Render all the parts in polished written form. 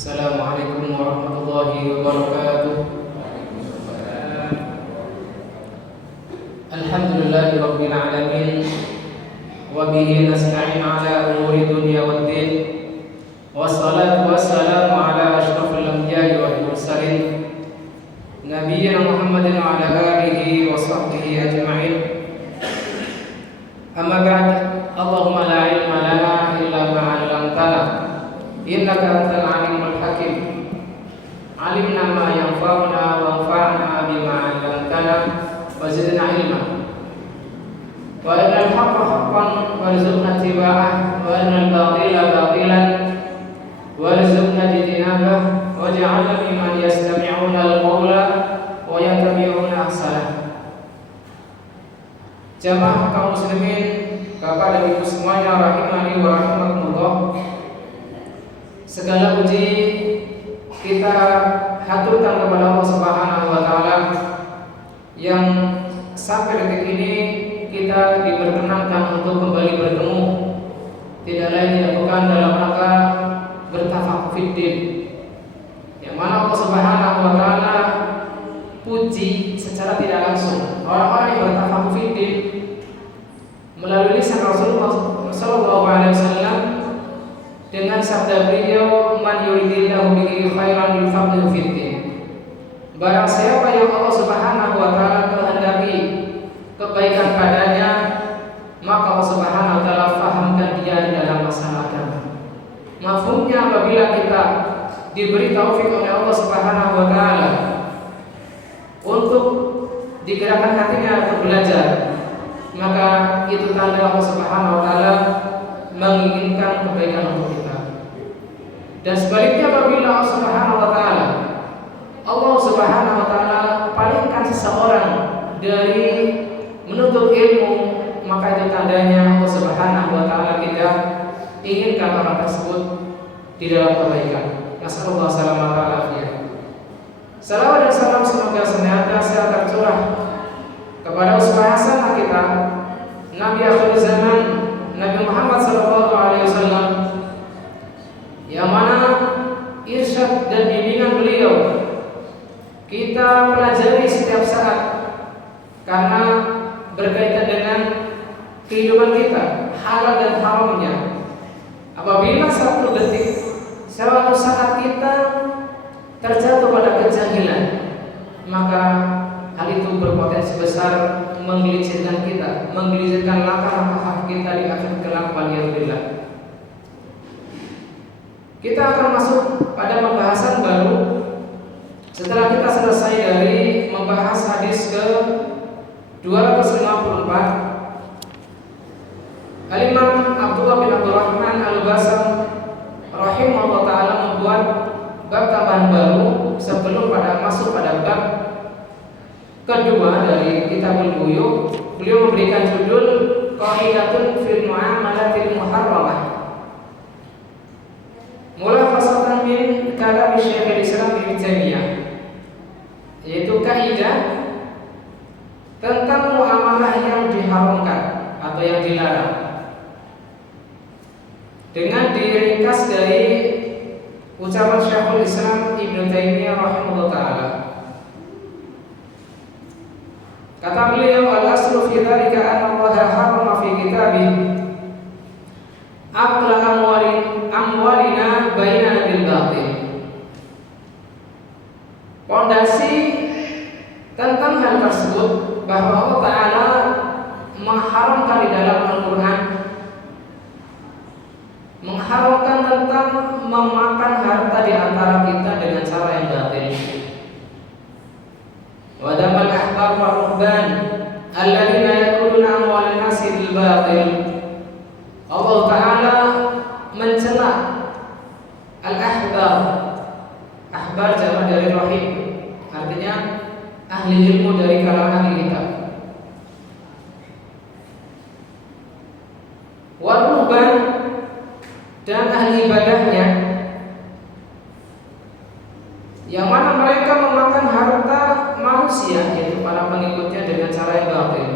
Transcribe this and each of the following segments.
Assalamualaikum warahmatullahi wabarakatuh. Alhamdulillahi rabbil alamin. Wa bihi nasta'in ala umuri dunya waddin. Wassalatu wassalamu ala asyrafil anbiya'i wal mursalin nabiyyina Muhammadin wa ala alihi wa sahbihi ajma'in. Amma ba'd. Allahumma la ilma lana illa ma 'allamtana. Innaka antal alimul hakim. Alimna ma yanfa'una wa anfa'na bima 'allamtana wa zidna ilma. Wa arinal haqqa haqqan warzuqna ittiba'ah wa arinal batila batilan warzuqna ijtinabah waj'alna mimman yastami'una al-qawla wa yattabi'una ahsanah. Jamaah kaum muslimin, Bapak dan Ibu semuanya rahimani wa rahimakumullah. Segala puji kita haturkan kepada Allah Subhanahu wa taala yang sampai detik ini kita diperkenankan untuk kembali bertemu, tidak lain tidak bukan dalam rangka bertafaqquh fiddin, yang mana Allah Subhanahu wa taala puji secara tidak langsung orang-orang yang bertafaqquh fiddin melalui lisan Rasulullah sallallahu alaihi wasallam dengan sabda beliau, man yuridillahu bihi khairan yufaqihu fiddin. Barang siapa yang Allah Subhanahu wa taala kehendaki kebaikan padanya, maka Allah Subhanahu wa taala fahamkan dia di dalam masalah agama. Mafhumnya, apabila kita diberi taufik oleh Allah Subhanahu wa taala untuk digerakkan hatinya untuk belajar, maka itu tanda Allah Subhanahu wa taala menginginkan kebaikan untuk kita. Dan sebaliknya, apabila Allah Subhanahu wa taala palingkan seseorang dari menuntut ilmu, maka itu tandanya Allah Subhanahu wa taala tidak inginkan orang tersebut di dalam kebaikan. Nasallallahu salamata wa afiyah. Salawat dan salam semoga senantiasa tercurah kepada uswah hasanah kita, Nabi akhir zaman, Nabi Muhammad sallallahu alaihi wasallam, yang mana irsyad dan bimbingan beliau kita pelajari setiap saat karena berkaitan dengan kehidupan kita, halal dan haramnya. Apabila suatu saat kita terjatuh pada kejahilan, maka hal itu berpotensi besar menggelincirkan kita, menggelincirkan langkah-langkah kita di akhir kelak. Waliyadzubillah. Kita akan masuk pada pembahasan baru setelah kita selesai dari membahas hadis ke 254. Al-Imam Abdullah bin Abdurrahman Al-Basam rahimahullah ta'ala membuat bab tambahan baru sebelum masuk pada bab kedua dari Kitabul Buyu'. Beliau memberikan judul Qaidatun fil Mu'amalatil Muharramah, mulahasatan min kalam Syekhul Islam Ibnu Taimiyah, yaitu kaidah tentang muamalah yang diharamkan atau yang dilarang, dengan diringkas dari ucapan Syekhul Islam Ibnu Taimiyah rahimahullah ta'ala. Kata beliau, al-aslu fi dzalika anna Allah harrama fi kitabih aqla amwalina bainana bil batil. Pondasi tentang hal tersebut bahwa Allah Ta'ala mengharamkan di dalam Al-Quran, mengharamkan tentang memakan harta di antara kita dengan cara yang batil. Wa damal ahbar wa ruhban alladzina yakuluna amwalan nasi bil batil. Allah Ta'ala mencela al-ahbar. Ahbar jamak dari rahib, artinya ahli ilmu dari kalangan ahli kitab. Wa ruhban, dan ahli ibadahnya, yang mana mereka memakan harta manusia, yaitu para pengikutnya, dengan cara yang batil.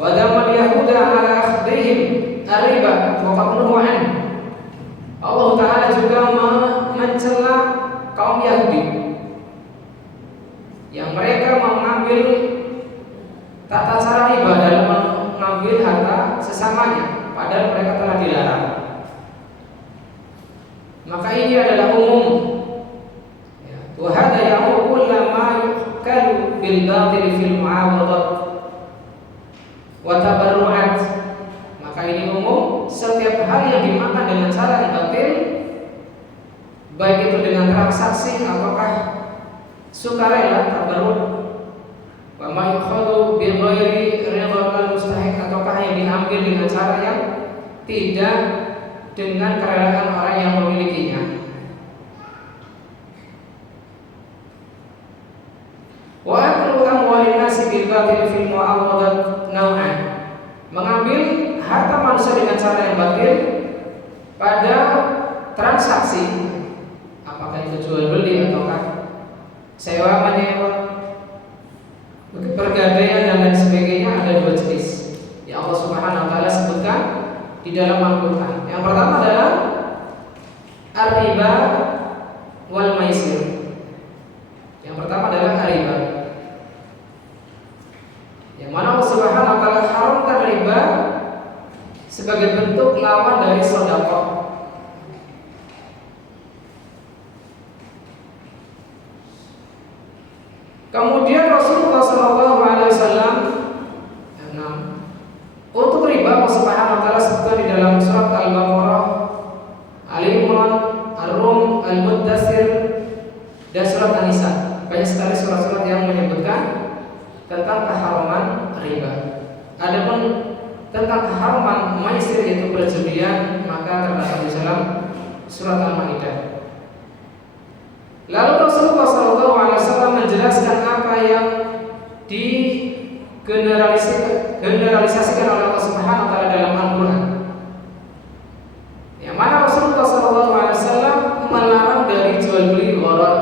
Wa damal yahuda ala akhdihim riba wa qabnuhu an. Allah Ta'ala juga kaum Yahudi yang mereka mengambil tata cara riba dalam mengambil harta sesamanya, padahal mereka telah dilarang. Maka ini adalah umum. Wa hadza ya'mu kullama yukalu bil batil fil mu'awadat wa tabarru'at. Maka ini umum, setiap hal yang dimakan dengan cara yang batil, baik itu dengan transaksi ataukah sukarela tabarru', wa ma yukhadu bi ghairi ridha mustahiq, ataukah yang diambil dengan cara yang tidak dengan kerelaan orang yang memilikinya. Wa aklu amwalin nasi bil batil fil mu'awadat naw'an. Mengambil harta manusia dengan cara yang batil pada transaksi, apakah itu jual beli ataukah sewa menyewa, pergadaian dan lain sebagainya, ada dua jenis yang Allah Subhanahu wa taala sebutkan di dalam Al-Qur'an. Yang pertama adalah ar-riba wal maisir. Yang pertama adalah riba, yang mana Allah Subhanahu wa taala haramkan riba sebagai bentuk lawan dari sedekah. Kemudian Rasulullah SAW untuk riba Allah Subhanahu wa taala sebutkan di dalam surat Al-Baqarah, Al-Imran, Ar-Rum, Al-Muddatsir, dan surat An-Nisa. Banyak sekali surat-surat yang menyebutkan tentang keharaman riba. Adapun tentang keharaman maisir, yaitu perjudian, maka terdapat di dalam surat Al-Maidah. Lalu Rasulullah SAW menjelaskan apa yang digeneralisasikan oleh Allah Subhanahu wa taala dalam Al-Qur'an. Yang mana Rasulullah SAW melarang dari jual beli gharar,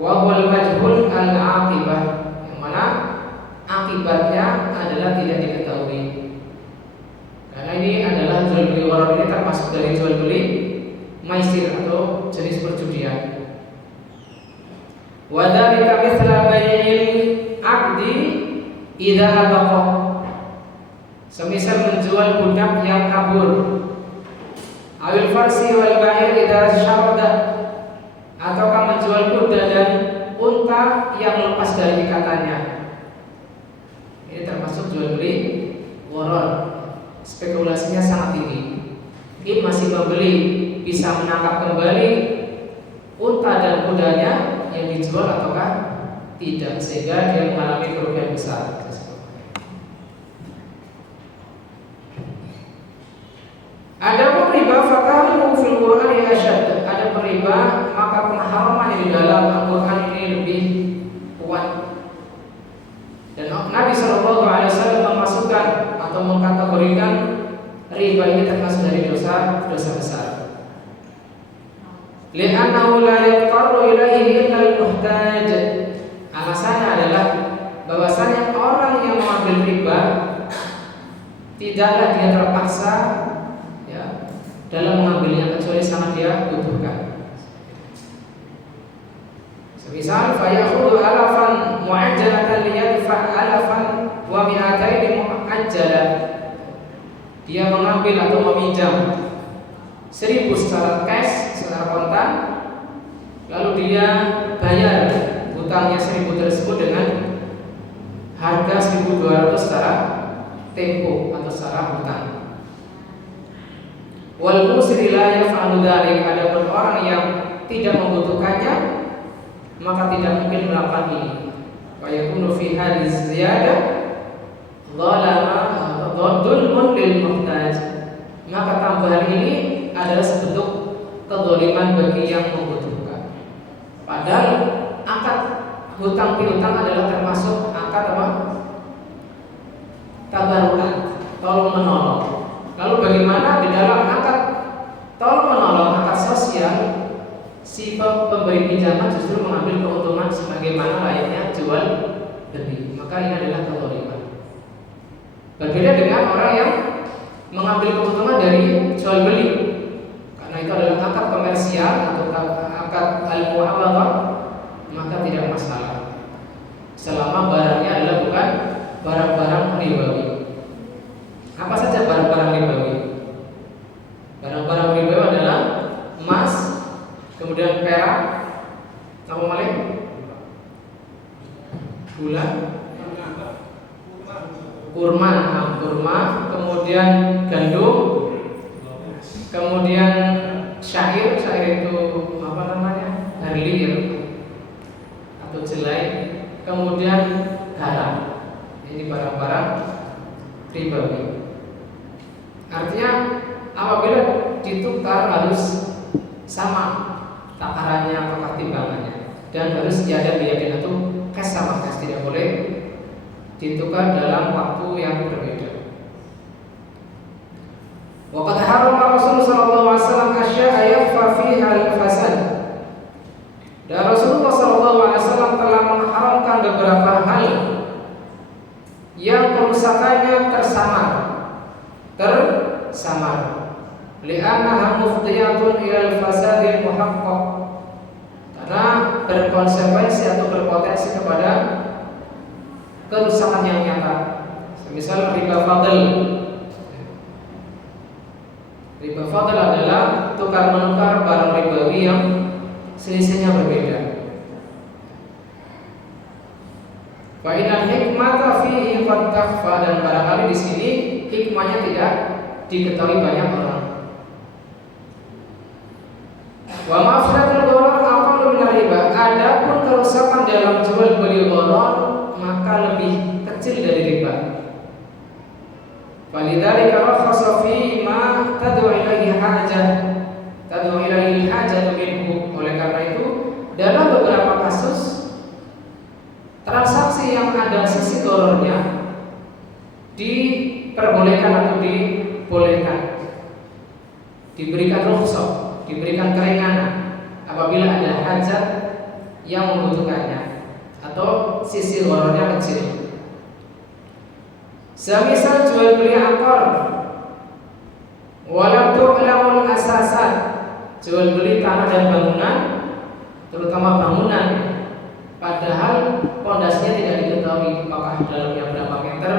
wa huwal majhul al-aqibah, yang mana akibatnya adalah tidak diketahui. Karena ini adalah jual beli gharar, ini termasuk dari jual beli maisir atau jenis perjudian. Wa dzalika mithla bai'il 'abdi idza abaqa. Semisal menjual budak yang kabur. Awil farsi wal ba'ir idza syarada. Ataukah menjual kuda dan unta yang lepas dari ikatannya. Ini termasuk jual beli gharar. Spekulasinya sangat tinggi. Ini masih membeli bisa menangkap kembali unta dan kudanya yang dijual ataukah tidak, sehingga dia mengalami kerugian besar. Adapun riba fatahu fil Qur'an asyad. Adapun riba, maka pengharaman di dalam Al-Qur'an ini lebih kuat. Dan Nabi SAW memasukkan atau mengkategorikan riba ini termasuk dari dosa besar. Li'annahu la yaqarru ilaihi illa al-muhtaj. Alasannya adalah bahwasanya orang yang mengambil riba tidaklah dia terpaksa dalam mengambilnya kecuali sangat dia butuhkan. Semisal fayakhudhu alafan mu'ajjalatan liyadfa alafan wa mi'ataini mu'ajjalah. Dia mengambil atau meminjam 1.000 secara cash, secara kontan, lalu dia bayar hutangnya 1.000 tersebut dengan harga 1.200 secara tempo atau secara hutang. Wal musri la yaf'alu dzalik. Adapun orang yang tidak membutuhkannya, maka tidak mungkin melakukan ini. Wa yakunu fi hadhihi ziyadah dhalama dhulmun lil muhtaj. Maka tambahan ini adalah sebentuk kezaliman bagi yang membutuhkan. Padahal akad hutang piutang adalah termasuk akad apa? Tabarruan, tolong menolong. Lalu bagaimana di dalam akad tolong menolong, akad sosial, si pemberi pinjaman justru mengambil keuntungan sebagaimana layaknya jual beli. Maka ini adalah kezaliman. Berbeda dengan orang yang mengambil keuntungan dari jual beli, karena itu adalah akad komersial atau akad kemudian gandum, kemudian syair itu apa namanya, barley ya, atau jelai, kemudian garam. Ini barang-barang ribawi. Artinya apabila ditukar harus sama takarannya atau timbangannya, dan harus tiada biyadin atau cash sama cash, tidak boleh ditukar dalam waktu yang berbeda. Waqad harama Rasulullah sallallahu alaihi wasallam asya'a yakhfa fiha al-fasad. Dan Rasulullah sallallahu alaihi wasallam telah mengharamkan beberapa hal yang kerusakannya tersamar. Li'annaha mufdiyatun ila al-fasadil muhaqqaq. Karena berkonsekuensi atau berpotensi kepada kerusakan yang nyata. Misal riba fadl. Riba fadl adalah tukar menukar barang ribawi yang selisihnya berbeda. Fa inal hikmata fihi qad takhfa, dan barangkali di sini hikmahnya tidak diketahui banyak orang. Wa mafsadatul gharar aqallu min riba. Adapun kerusakan dalam jual beli gharar maka lebih kecil dari riba. Falidzalika rakhasa fi ma tad'u ilaihi hajah minhu. Oleh karena itu, dalam beberapa kasus transaksi yang ada sisi ghararnya diperbolehkan atau dibolehkan, diberikan rukhsah, diberikan keringanan apabila ada hajat yang membutuhkannya atau sisi ghararnya kecil. Semisal jual beli akor, walau tu'lamul asasat, jual beli tanah dan bangunan, terutama bangunan, padahal pondasinya tidak diketahui apakah dalamnya berapa meter,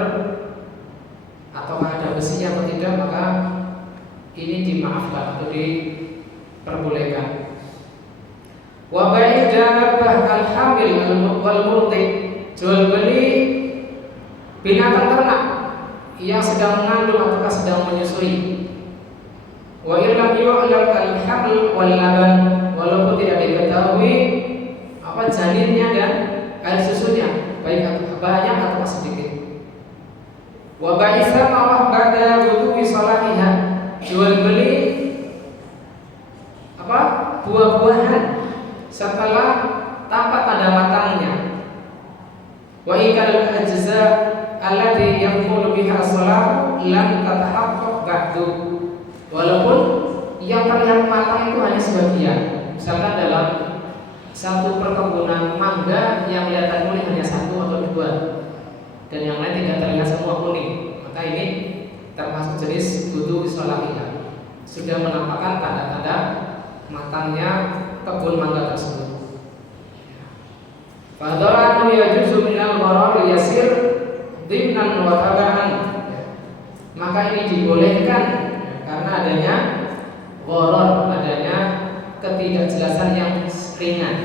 ataukah ada besinya atau tidak, maka ini dimaafkan atau diperbolehkan. Wa bai'u dabbah al-hamil wal murdi, jual beli binatang ternak yang sedang mengandung atau sedang menyusui. Wa illam yu'lam al-haml wal laban, walaupun tidak diketahui apa janinnya dan air susunya, baik atau banyak atau sedikit. Wa ba'isa mawah ba'da wudu'i salatiha, jual beli apa? Buah-buahan setelah tampak tanda matangnya. Wa ikal ajza allati yanqulu biha as-salah lam tatahaqqaq ba'du, walaupun yang terlihat matang itu hanya sebagian. Misalkan dalam satu perkebunan mangga yang kelihatan kuning hanya satu atau dua, dan yang lain tidak terlihat semua kuning, maka ini termasuk jenis wudu sholahiyah, sudah menampakkan tanda-tanda matangnya kebun mangga tersebut. Fadharanu yajuzu minal gharar yasir dimnan wa tabaan, maka ini dibolehkan karena adanya gharar, adanya ketidakjelasan yang ringan.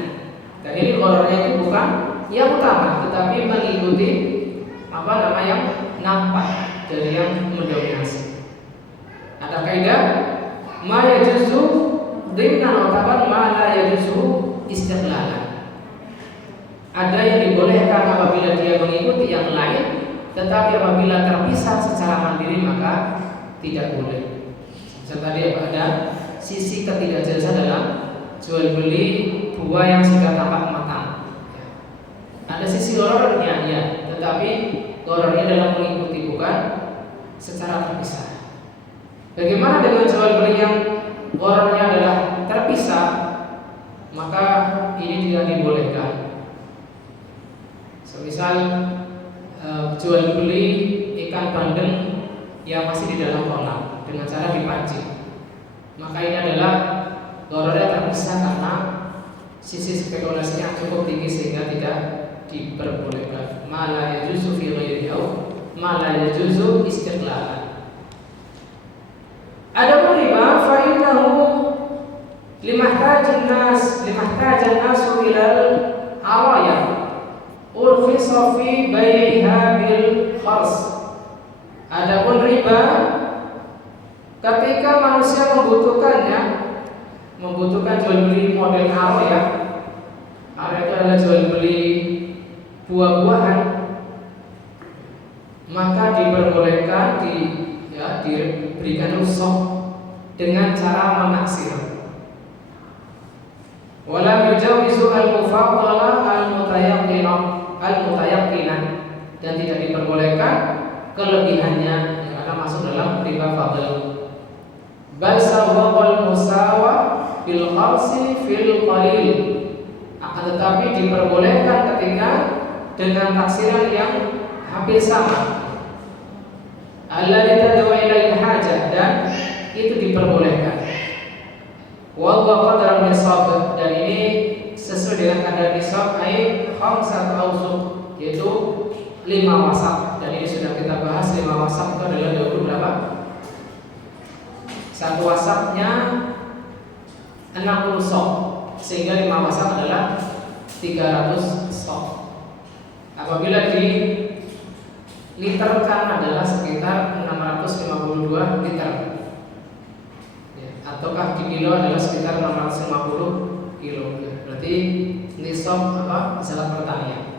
Dan ini ghararnya itu bukan yang utama, tetapi mengikuti apa nama yang nampak dari yang mendominasi. Ada kaidah ma yajuzu dimnan wa tabaan ma la yajuzu istiqlalan. Ada yang dibolehkan apabila dia mengikuti yang lain, tetapi apabila terpisah secara mandiri maka tidak boleh. Tadi ada sisi ketidakjelasan dalam jual beli buah yang sudah tampak matang. Ada sisi ghararnya ya, tetapi ghararnya dalam mengikuti, bukan secara terpisah. Bagaimana dengan jual beli yang ghararnya adalah terpisah? Maka ini tidak dibolehkan. Semisal jual beli ikan bandeng yang masih di dalam kolam dengan cara dipancing, maka ini adalah ghararnya terpisah karena sisi spekulasinya cukup tinggi sehingga tidak diperbolehkan. Ma la yajuzu fi ghairihi ma la yajuzu istiqlalan. Adapun riba fa innahu limahtajan nasu ilal araya urkhisa fi bai'iha bil khars. Adapun riba ketika manusia membutuhkan jual beli model aro ya. Aro itu adalah jual beli buah-buahan, maka diperbolehkan diberikan rukhsah dengan cara menaksir. Wala yujawizu al-mufaddala al-mutayaqqina, dan tidak diperbolehkan kelebihannya yang akan masuk dalam riba fadl. Bal sawwaqal musawa bil kharsi fil qalil, akan tetapi diperbolehkan ketika dengan taksiran yang hampir sama. Alladzi tad'u ilaihi hajah, dan itu diperbolehkan. Wa huwa qadar nisab, dan ini sesuai dengan kadar nisab, ai khamsat awsuq, yaitu 5 wasak. Dan ini sudah kita bahas, 5 wasak itu adalah 20 berapa? Satu wasaknya 60 sok, sehingga 5 wasak adalah 300 sok. Apabila diliterkan adalah sekitar 652 liter, ya, ataukah di kilo adalah sekitar 650 kilo. Ya, berarti nisab zakat pertanian.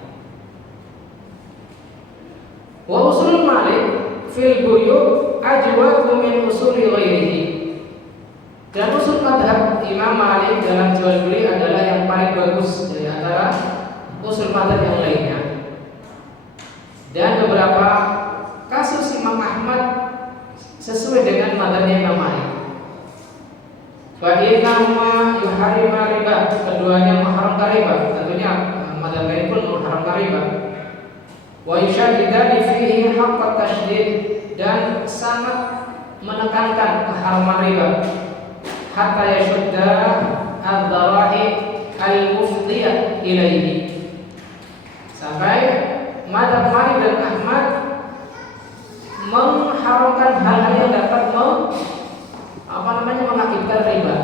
Wa usul malik fil buyu' ajwadu min usuli ghairihi. Dan usul madhab Imam Malik dalam jual beli adalah yang paling bagus dari antara usul madhab yang lainnya. Dan beberapa kasus Imam Ahmad sesuai dengan madhabnya Imam Malik. Fa innahuma yuharrima riba, keduanya mengharamkan riba. Tentunya madhab lain pun mengharamkan riba. Wa yushadidani fihi haqqat tasydid, dan sangat menekankan keharaman riba. Hatta yashudda ad-dara'i al-mufdiyah ilaihi, sampai madhab Malik dan Ahmad mengharamkan hal-hal yang dapat mengakibatkan riba.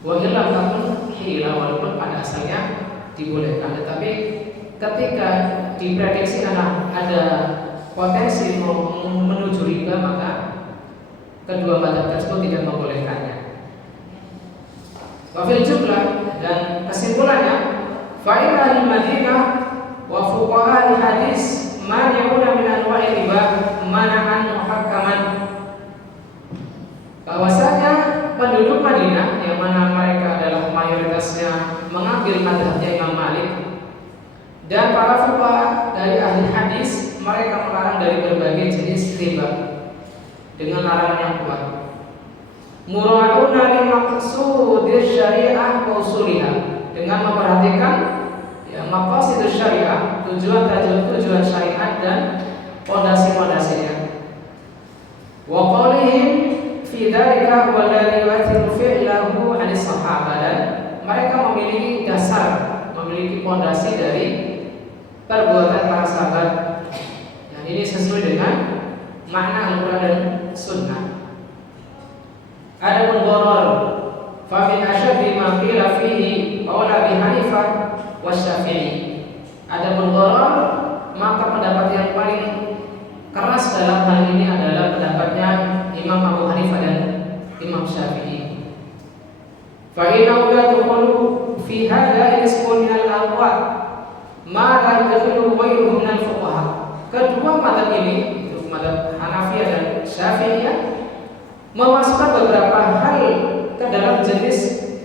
Wa illam takun hila, walaupun pada asalnya dibolehkan, tetapi ketika diprediksi ada potensi menuju riba, maka kedua madhab tersebut tidak membolehkannya. Wa fil jumlah, dan kesimpulannya, fa inna al-Madinah wa fuqaha al-hadis mani'una min anwa'i riba mana'an muhakkaman. Bahwasanya penduduk Madinah, yang mana mereka adalah mayoritasnya mengambil madhabnya Imam Malik, dan para fuqaha dari ahli hadis, mereka melarang dari berbagai jenis riba dengan larangan yang kuat. Mura'una li maqsudish syariah wa usuliha, dengan memperhatikan maqasidus syariah, tujuan syariat dan pondasi-pondasinya. Wa qalihim fi dzalika huwa alladhi yu'athiru fi'lahu 'ala sahabah, dan mereka memiliki dasar, memiliki pondasi dari perbuatan para sahabat. Dan ini sesuai dengan makna Al-Quran dan Sunnah. Adapun gharar, fa min asyaddi ma qila fihi qaul Abi Hanifah wa Syafi'i. Adapun gharar, maka pendapat yang paling keras dalam hal ini adalah pendapatnya Imam Abu Hanifah dan Imam Syafi'i. Fa innahu yadkhulu fi hadha ismun al-aqwa ma la yadkhulu ghairuhu min al-fuqaha. Kedua madhab ini, madhab Hanafiyah dan Syafi'iyah, memasukkan beberapa hal ke dalam jenis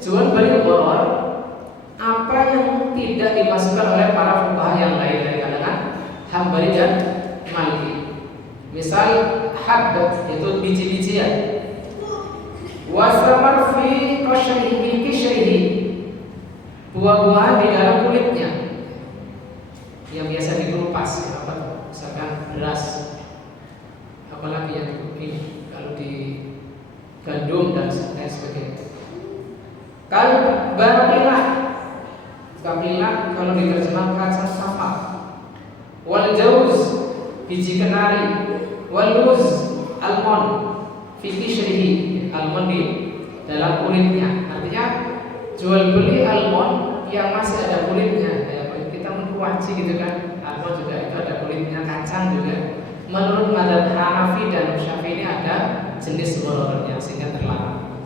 jual beli gharar apa yang tidak dimasukkan oleh para fuqaha yang lain dari kalangan Hambali dan Maliki. Misal habb, yaitu biji-bijian, wasamar fi qashrihi, buah-buahan di dalam kulitnya yang biasa dikelupas, misalkan beras, apalagi yang ini kalau di gandum dan sebagainya. Kalau baqilah kalau diterjemahkan sama, wal jauz, biji kenari, wal luz, almond, fi qishrihi, almond di dalam kulitnya. Artinya jual beli almond yang masih ada kulitnya, kita mengkuaci gitu kan. Almond juga itu ada kulitnya, kacang juga. Menurut madhab Hanafi dan Syafi'i ini ada jenis gorornya sehingga terlarang.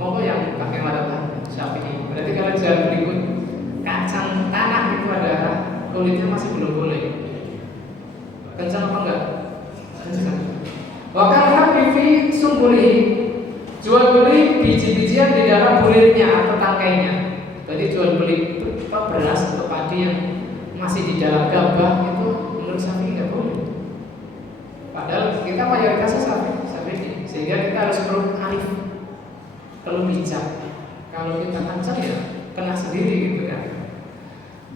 Mau yang pakai madhab Syafi'i. Berarti kalau jual beli kacang tanah itu ada kulitnya masih belum boleh. Kencang apa enggak? Kencang. Wakal habibi sumbuli, jual beli biji-bijian di dalam bulirnya atau tangkainya. Jadi jual beli beras atau padi yang masih di dalam gabah itu menurut Syafi'i nggak boleh. Padahal kita mayoritasnya Syafi'i, sehingga kita harus perlu alif, perlu bijak. Kalau kita kencang ya kena sendiri gitu kan.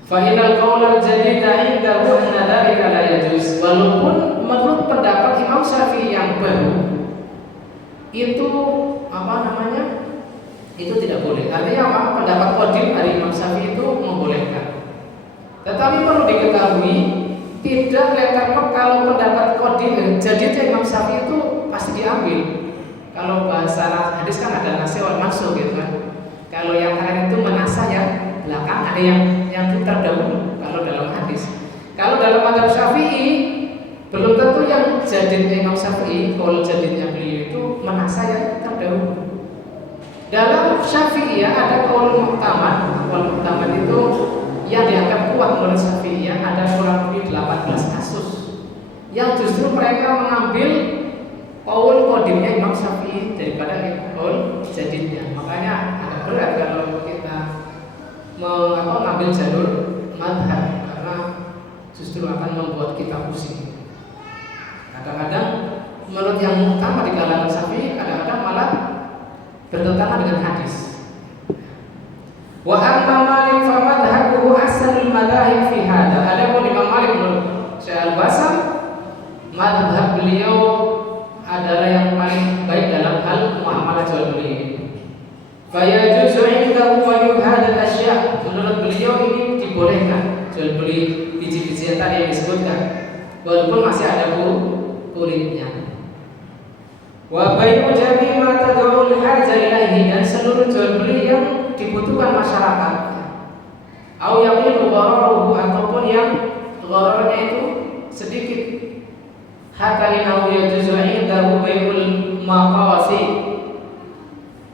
Fa'inal qaulal jadida indahu anna dzalika la yajuz. Walaupun menurut pendapat Imam Syafi'i yang baru itu itu tidak boleh. Artinya apa? Pendapat qadim dari Imam Syafi'i itu membolehkan. Tetapi perlu diketahui tidak letterlock kalau pendapat qadim jadidnya Imam Syafi'i itu pasti diambil. Kalau bahasa hadis kan ada nasih wal mansukh gitu kan. Kalau yang kalian itu menasah ya belakang, ada yang putar dahulu kalau dalam hadis. Kalau dalam mazhab Syafi'i belum tentu yang jadidnya Imam Syafi'i, kalau jadidnya beliau itu menasah ya terdahulu. Dalam Syafi'i ya ada qaul muhtamad itu yang dianggap kuat menurut Syafi'i ya, ada kurang lebih 18 kasus yang justru mereka mengambil qaul qadimnya Imam Syafi'i daripada qaul jadidnya. Makanya agak berat kalau kita mengambil jalur madhab karena justru akan membuat kita pusing. Kadang-kadang menurut yang utama di kalangan Syafi'i kadang-kadang malah bertentangan dengan hadis. Wa amma Malik fa madhhabuhu ahsanul madahib fi hadha. Adapun Imam Malik menurut Syekh Al-Basam, madhab beliau adalah yang paling baik dalam hal muamalah jual beli. Fa yajuzu 'indahu wa yuhadal asya'. Menurut beliau ini dibolehkan jual beli biji-bijian tadi yang disebutkan, walaupun masih ada kulitnya. Wa bai'u jami' ma tad'u al-haja ilaihi, dan seluruh jual beli yang dibutuhkan masyarakat. Au yaqilu ghararuhu, ataupun yang ghararnya itu sedikit. Hakalinahu yajuzu 'indahu bai'ul maqasi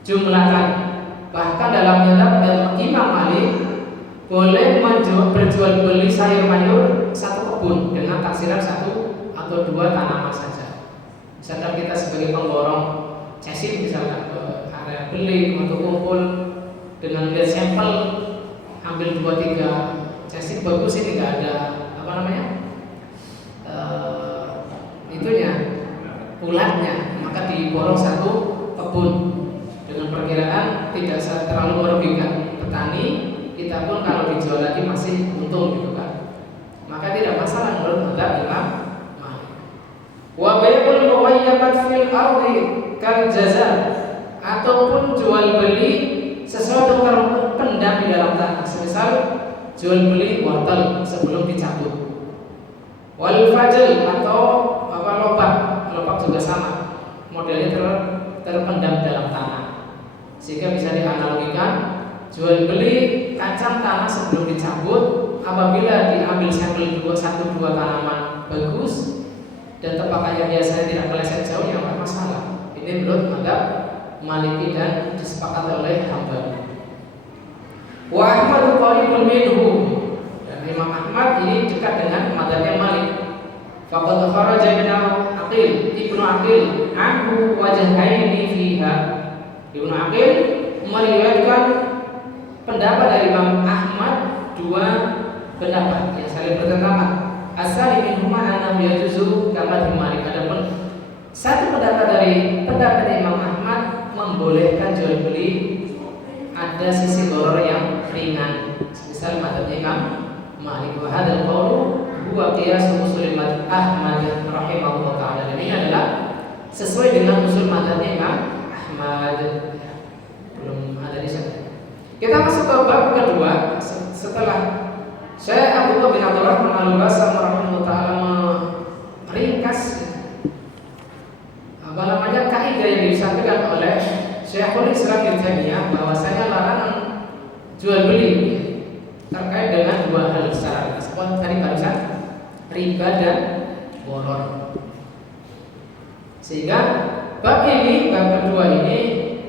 jumlatan. Bahkan dalam mazhab Imam Malik boleh berjual beli sayur mayur satu kebun dengan taksiran satu atau dua tanaman saja. Misalkan kita sebagai pemborong cesim misalkan ke area beli untuk kumpul dengan lihat sampel, ambil 2-3 cesim bagus, ini nggak ada itunya ulatnya, maka diborong satu kebun dengan perkiraan tidak terlalu merugikan petani, kita pun kalau dijual lagi masih untung gitu kan. Maka tidak masalah menurut mazhab Imam Malik. Wa bai'ul mughayyabat fil ardi kal jazal, ataupun jual beli sesuatu terpendam di dalam tanah, semisal jual beli wortel sebelum dicabut. Wal fajl, atau lobak juga sama, modelnya terpendam dalam tanah, sehingga bisa dianalogikan jual beli kacang tanah sebelum dicabut. Apabila diambil sampel 1-2 tanaman bagus dan tepakannya biasanya tidak meleset jauh, ya nggak masalah. Ini menurut mazhab Maliki dan disepakati oleh Hambali. Wa Ahmad qaribun minhu, dan Imam Ahmad ini dekat dengan mazhabnya Malik. Faqad kharaja min Aqil Ibnu Aqil anhu wajhaini fiha. Ibnu Aqil meriwayatkan pendapat dari Imam Ahmad 2 pendapat yang saling bertentangan. Asal minhuma annahu yajuzu kama Malik. Adapun satu pendapat dari pendapat Imam Ahmad membolehkan jual beli ada sisi gharar yang ringan, misal mazhab Imam Malik. Wa hadzal qaulu huwa qiyas usul Ahmad rahimahullah taala. Dan ini adalah sesuai dengan usul mazhabnya Imam Ahmad. Belum ada di sana. Kita masuk ke bab kedua setelah Syekh Abdullah bin Abdurrahman Al-Basam rahimahullah taala meringkas kaidah yang disampaikan oleh Syekhul Islam Ibnu Taimiyah bahwasanya larangan jual beli terkait dengan 2 hal secara disebut tadi barusan, riba dan boror. Sehingga bab kedua ini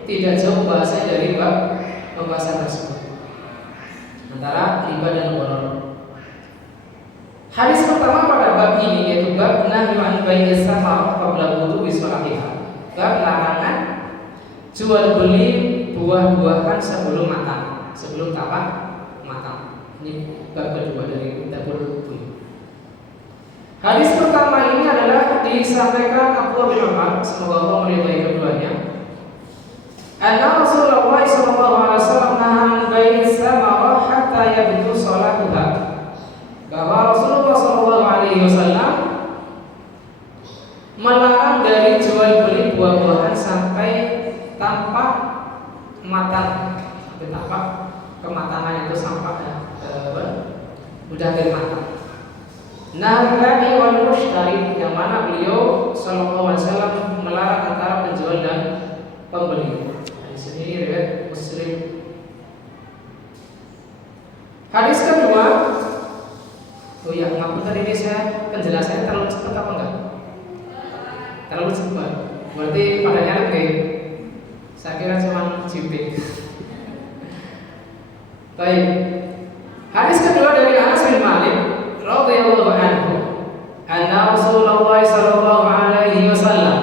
tidak jauh bahasa dari bab pembahasan tersebut antara riba dan gharar. Hadis pertama pada bab ini yaitu bab nahyu an bai'i samarah qabla wudu'i sholatiha. Bab larangan jual beli buah-buahan sebelum matang, sebelum matang. Ini bab kedua dari Kitabul Buyur. Hadis pertama ini adalah disampaikan Abu bin Umar, semoga Allah meridai keduanya. Anna Rasulullah sallallahu alaihi wasallam nahaa an bai'i samarah hatta yabdu sholatuha. Bahwa Rasulullah sallallahu alaihi wasallam melarang dari jual beli buah-buahan sampai tampak matang, sampai tampak kematangan itu sampai udah dari matang. Nabi wal mushtari, yang mana beliau sallallahu alaihi wasallam melarang antara penjual dan pembeli. Di sini riwayat Muslim. Hadis kedua, oh ya, ngapunten ini saya penjelasannya terlalu cepat apa enggak? Terlalu cepat. Berarti pada nyarep nggih. Saya kira cuma cipik. Baik. Hadis kedua dari Anas bin Malik radhiyallahu anhu, anna Rasulullah sallallahu alaihi wasallam,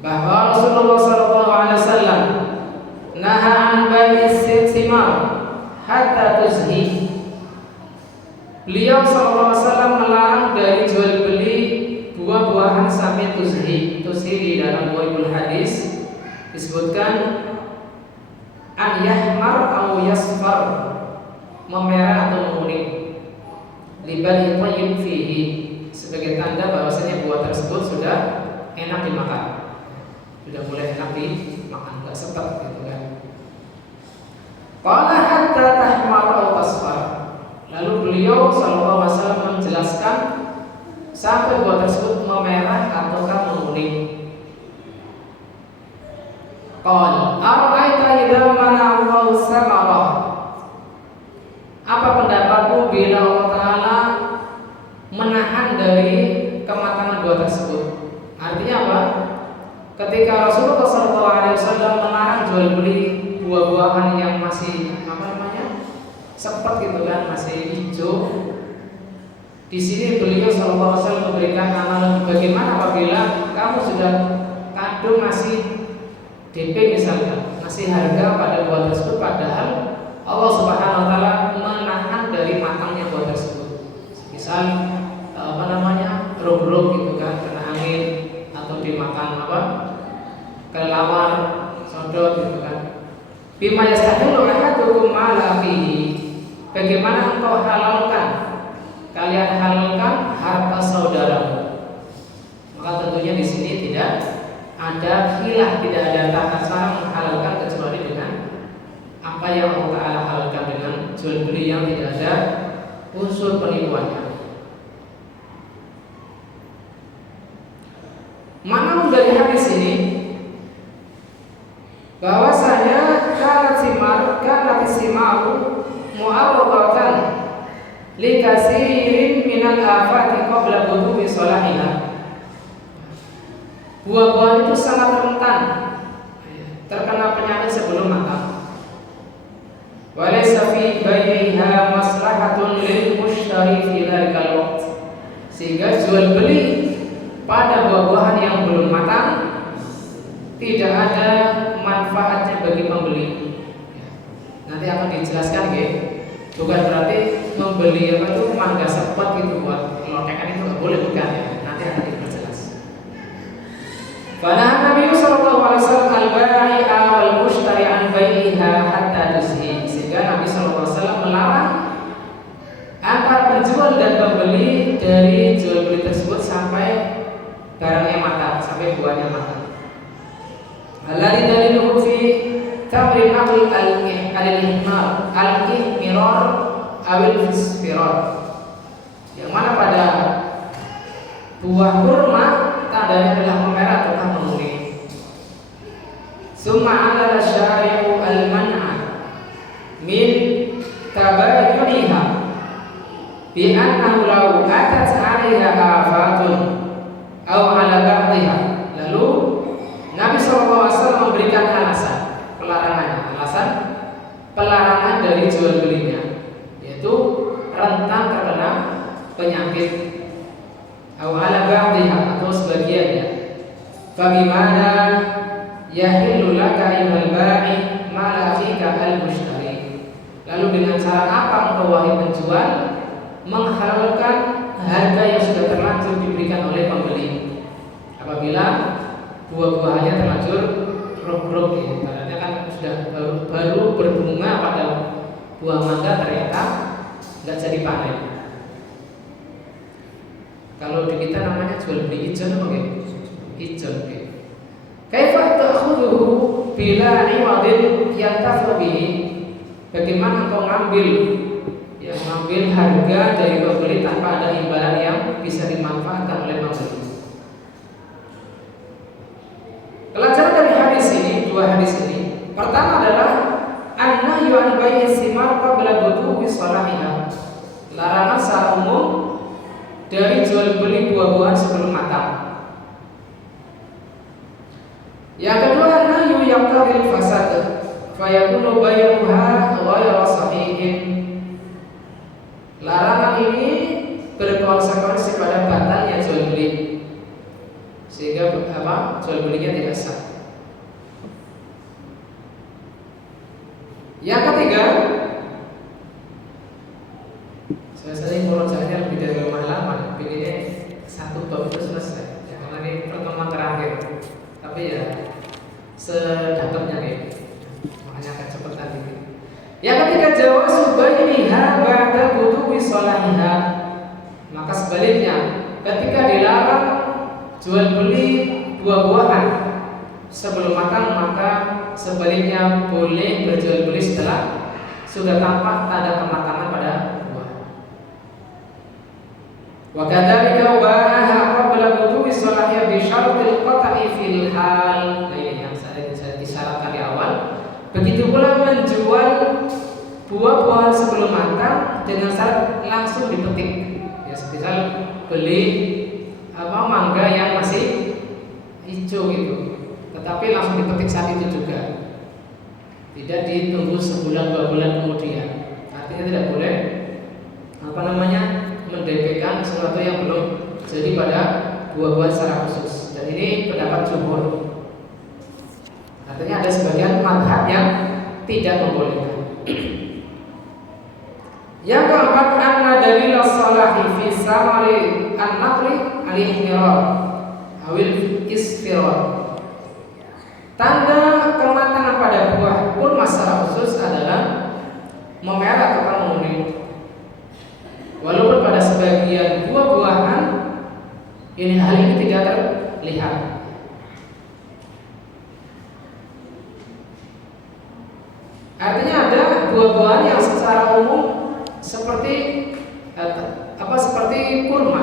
bahwa Rasulullah sallallahu alaihi wasallam naha an bai'is thimar hatta tuzhi. Beliau sallallahu alaihi wasallam melarang dari jual beli buah-buahan sampai tuzhi. Tuzhi di dalam buku hadis disebutkan an yahmar atau yasfar, memerah atau menguning, libani tayyib fihi, sebagai tanda bahwasanya buah tersebut sudah enak dimakan, sudah mulai enak dimakan, enggak sepet gitu kan. Qala hatta tahmar atau tasfar. Lalu beliau sallallahu alaihi wasallam menjelaskan sampai buah tersebut memerah ataukah menguning. Qala ara'aita idza mana Allahu samarah. Apa pendapatmu bila Allah Ta'ala menahan dari kematangan buah tersebut? Artinya apa? Ketika Rasulullah SAW melarang jual beli buah-buahan yang masih sepet gitu kan, masih hijau. Di sini beliau SAW memberikan amalan bagaimana apabila kamu sudah kadung masih DP misalkan, masih harga pada buah tersebut, padahal Allah Subhanahu wa taala menahan dari matangnya buah tersebut. Misal rog-rog gitu kan, kena angin atau dimakan kelelawar, sodot gitu kan. Bima yastahilu ahadukum ala fihi. Bagaimana engkau halalkan, kalian halalkan harta saudaramu. Maka tentunya di sini tidak ada khilaf, tidak ada tata cara menghalalkan kecuali dengan apa yang Allah Ta'ala halalkan dengan jual beli yang tidak ada unsur penipuannya. Mana dari hadis ini bahwasanya kanat simaru mu'arradatan li katsirin minal afati qabla wudu'i sholahiha. Buah-buahan itu sangat rentan terkena penyakit sebelum matang. Walaysa fi bai'iha maslahatun lil mushtari fi dzalikal waqt. Sehingga jual beli pada buah-buahan yang belum matang tidak ada manfaatnya bagi pembeli. Nanti akan dijelaskan ya. Bukan berarti membeli itu mangga sepet gitu buat lotekan itu nggak boleh, bukan ya. Nanti akan diperjelas. Fana Nabi sallallahu alaihi wasallam al-bai'a wal mushtari an bai'iha hatta tuzhi. Sehingga Nabi sallallahu alaihi wasallam melarang antara penjual dan pembeli dari jual beli tersebut sampai barangnya matang, sampai buahnya matang. Alladzi daliluhu fi tamrin aql al-ihmar al-ihmirar awil fisfirar, yang mana pada buah kurma tandanya adalah memerah ataukah menguning. Summa 'ala syari'u al-man'a min tabayyuniha bi annahu law atat 'alaiha afatun aw 'ala ba'dihha. Lalu memberikan alasan pelarangan dari jual belinya, yaitu rentan terkena penyakit ala ba'dihha atau sebagiannya. Bagaimana yahillu laka ayyuhal ba'i ma la akhika al-mushtari. Lalu dengan cara apa engkau wahai penjual menghalalkan harga yang sudah terlanjur diberikan oleh pembeli? Apabila buah-buahannya terlanjur roh-roh, ya, karena kan sudah baru berbunga pada buah mangga ternyata nggak jadi panen. Kalau di kita namanya jual beli ijon apa gitu? Ijon gitu. Kaifa ta'khudhuhu bila iwadin yantafi'u bihi? Bagaimana engkau ngambil harga dari pembeli tanpa ada imbalan yang bisa dimanfaatkan oleh pembeli? Pelajaran dari hadis ini, dua hadis ini. Pertama adalah an-nahyu an bai'i thimar qabla budu'i salahiha. Larangan secara umum dari jual beli buah-buahan sebelum matang. Yang kedua, an-nahyu yaqtadil fasad fa yakunu bai'uha ghayra sahihin. Larangan ini berkonsekuensi pada batalnya jual beli, sehingga jual belinya tidak sah. Yang ketiga, saya sering murojaahnya lebih dari 5 halaman, pilihnya satu bab itu selesai. Ya, karena ini pertemuan terakhir, tapi ya sedapatnya nih, makanya akan cepetan ini. Yang ketiga, jawazu bai'iha ba'da budu'i shalahiha. Maka sebaliknya, ketika dilarang jual beli buah-buahan sebelum matang, maka sebaliknya boleh berjual beli setelah sudah tampak tanda kematangan pada buah. Wa kadzalika ba'aha qabla budu'i shalahiha bi syartil qat'i fil hal. Nah, ini yang saya disyaratkan di awal. Begitu pula menjual buah-buahan sebelum matang dengan syarat langsung dipetik. Ya, misal beli mangga yang masih hijau gitu, tetapi langsung dipetik saat itu juga, tidak ditunggu sebulan 2 bulan kemudian. Artinya tidak boleh mendepekkan sesuatu yang belum jadi pada buah-buahan secara khusus. Dan ini pendapat jumhur. Artinya ada sebagian mazhab yang tidak membolehkan. Yang keempat, anna dalil as-salahi fi samari an-naqli al-ihmirar awil isfirar. Tanda kematangan pada buah kurma secara khusus adalah memerah atau menguning. Walaupun pada sebagian buah-buahan hal ini tidak terlihat. Artinya ada buah-buahan yang secara umum seperti kurma,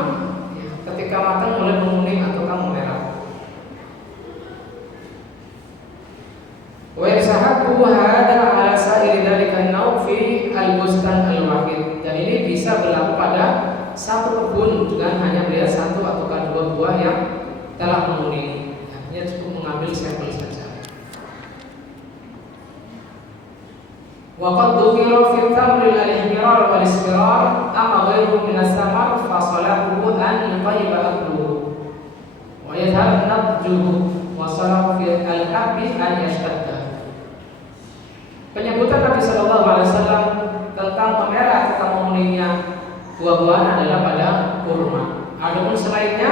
ya, ketika matang mulai menguning atau memerah. Wa yasahabu hadza ala sa'iri dzalika an-naw fi al-bustan al-wahid. Dan ini bisa berlaku pada satu kebun dengan hanya melihat satu atau dua buah yang telah menguning. Artinya cukup mengambil sampel saja. Waqad dzukira fi tamri al-ihmirar wal isfirar amma ghayruhu min as-samar fa salahu an yuqayyiba akluhu wa yadhhab nadjuhu wa salahu fi al-habbi an yashtadda. Penyebutan Nabi sallallahu alaihi wasallam tentang memerah atau menguningnya buah-buahan adalah pada kurma. Adapun selainnya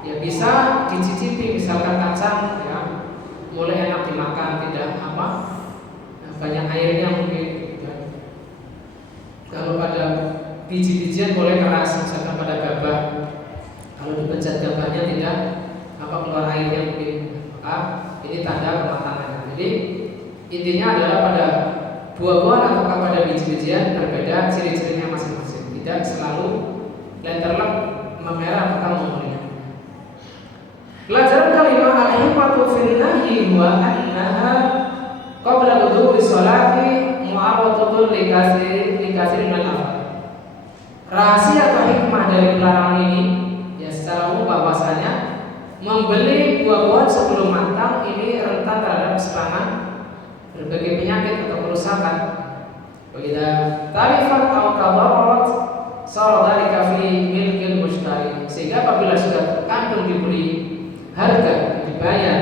ya bisa dicicipi, misalkan kacang ya mulai enak dimakan, tidak banyak airnya mungkin ya. Kalau pada biji-bijian boleh keras, misalkan pada gabah, kalau dipencet gabahnya tidak keluar airnya mungkin, maka ini tanda kematangan. Jadi intinya adalah pada buah-buahan atau pada biji-bijian berbeda ciri-cirinya masing-masing, tidak selalu letterlek memerah atau menguning. Pelajaran kelima, al-hikmatu fin nahyi wa annaha qabla wudu'i sholati mu'awwadatun likasir min al-afal. Rahasia atau hikmah dari pelarangan ini ya secara umum bahwasanya membeli buah-buahan sebelum matang ini rentan terhadap serangan berbagai penyakit atau kerusakan. Bila tarifat atau kabarat saradalika fi milkil mushtari, sehingga apabila sudah terkandung dibeli harga dibayar,